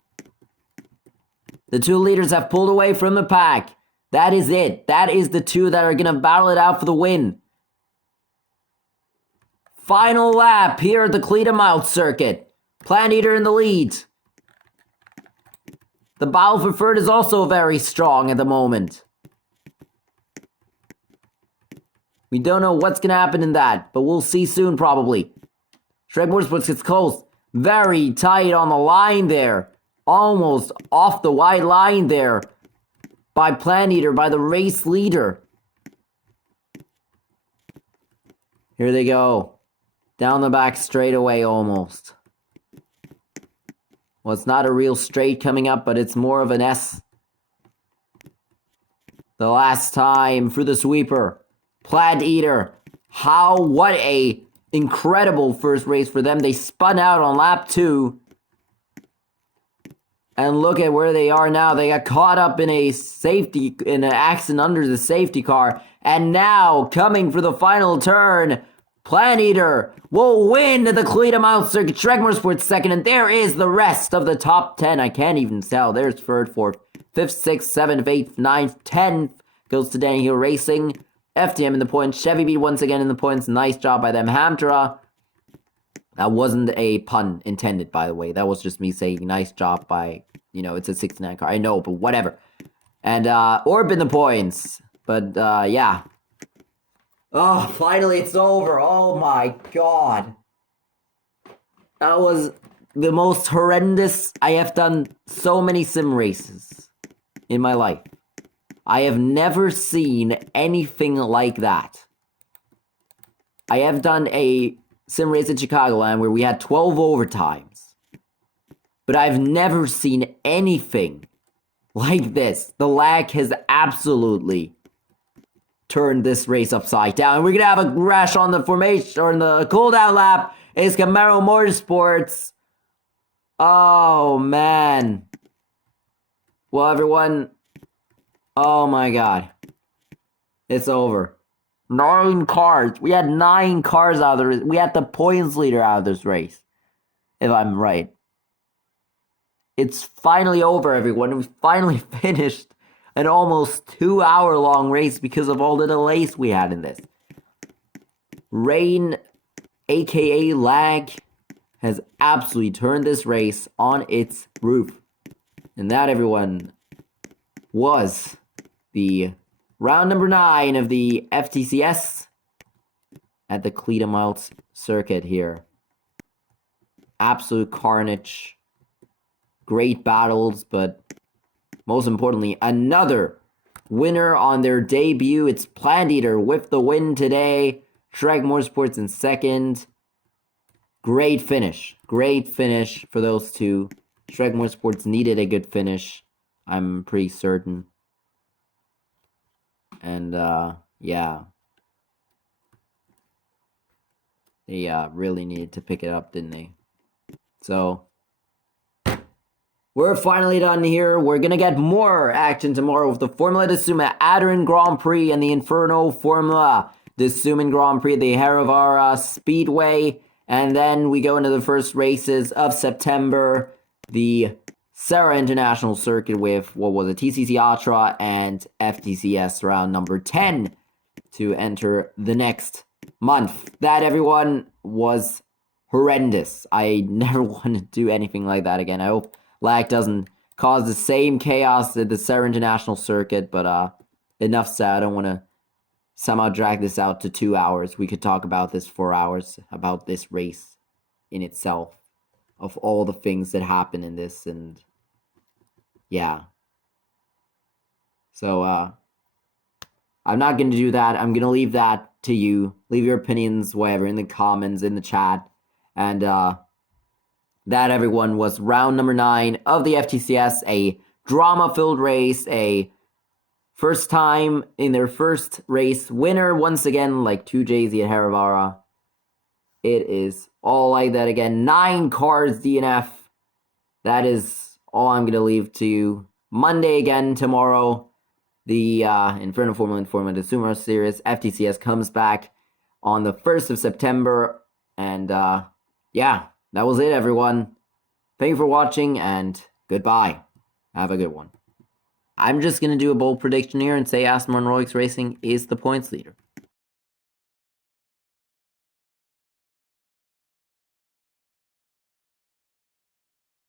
The 2 leaders have pulled away from the pack. That is it. That is the 2 that are going to battle it out for the win. Final lap here at the Cluete circuit. Planet Eater in the lead. The battle for third is also very strong at the moment. We don't know what's going to happen in that, but we'll see soon probably. Shrek Motorsports gets close. Very tight on the line there. Almost off the wide line there. By Planet Eater, by the race leader. Here they go. Down the back straightaway almost. Well, it's not a real straight coming up, but it's more of an S. The last time through the sweeper. Planet Eater. What a incredible first race for them. They spun out on lap 2. And look at where they are now. They got caught up in an accident under the safety car. And now, coming for the final turn, Planet Eater will win the Cluete circuit. Shrek Motorsports 2nd, and there is the rest of the top 10. I can't even tell. There's 3rd, 4th, 5th, 6th, 7th, 8th, 9th, 10th. Goes to Danny Hill Racing. FTM in the points. Chevy B once again in the points. Nice job by them. Hamtra. That wasn't a pun intended, by the way. That was just me saying nice job by, it's a 69 car. I know, but whatever. And Orb in the points. But, yeah. Oh, finally it's over. Oh my god. That was the most horrendous. I have done so many sim races in my life. I have never seen anything like that. I have done a sim race at Chicagoland where we had 12 overtimes. But I've never seen anything like this. The lag has absolutely turned this race upside down. And we're going to have a crash on the formation, or in the cooldown lap. It's Camaro Motorsports. Oh, man. Well, everyone. Oh, my God. It's over. 9 cars. We had 9 cars out of the race. We had the points leader out of this race. If I'm right. It's finally over, everyone. We finally finished an almost 2-hour-long race because of all the delays we had in this. Rain, aka lag, has absolutely turned this race on its roof. And that, everyone, was the round number 9 of the FTCS at the Cluete circuit here. Absolute carnage. Great battles, but most importantly, another winner on their debut. It's Plant Eater with the win today. Shrek Motorsports in second. Great finish. Great finish for those two. Shrek Motorsports needed a good finish, I'm pretty certain. And, yeah. They really needed to pick it up, didn't they? So, we're finally done here. We're going to get more action tomorrow with the Formula de Suma Adrian Grand Prix and the Inferno Formula de Suman Grand Prix, the Haravara Speedway. And then we go into the first races of September, the Serra International Circuit with, what was it, TCC Atra and FTCS round number 10 to enter the next month. That, everyone, was horrendous. I never want to do anything like that again. I hope lag doesn't cause the same chaos at the Serra International Circuit, but enough said. I don't want to somehow drag this out to 2 hours. We could talk about this for hours, about this race in itself, of all the things that happen in this, and yeah. So, I'm not going to do that. I'm going to leave that to you. Leave your opinions, whatever, in the comments, in the chat. And, that, everyone, was round number 9 of the FTCS, a drama-filled race, a first time in their first race winner once again, like 2JZ at Haravara. It is all like that again. 9 cars DNF. That is all I'm going to leave to you. Monday again, tomorrow, the Inferno Formula and Formula de Sumo Series FTCS comes back on the 1st of September. And yeah, that was it, everyone. Thank you for watching, and goodbye. Have a good one. I'm just going to do a bold prediction here and say Aston Martin Rolex Racing is the points leader.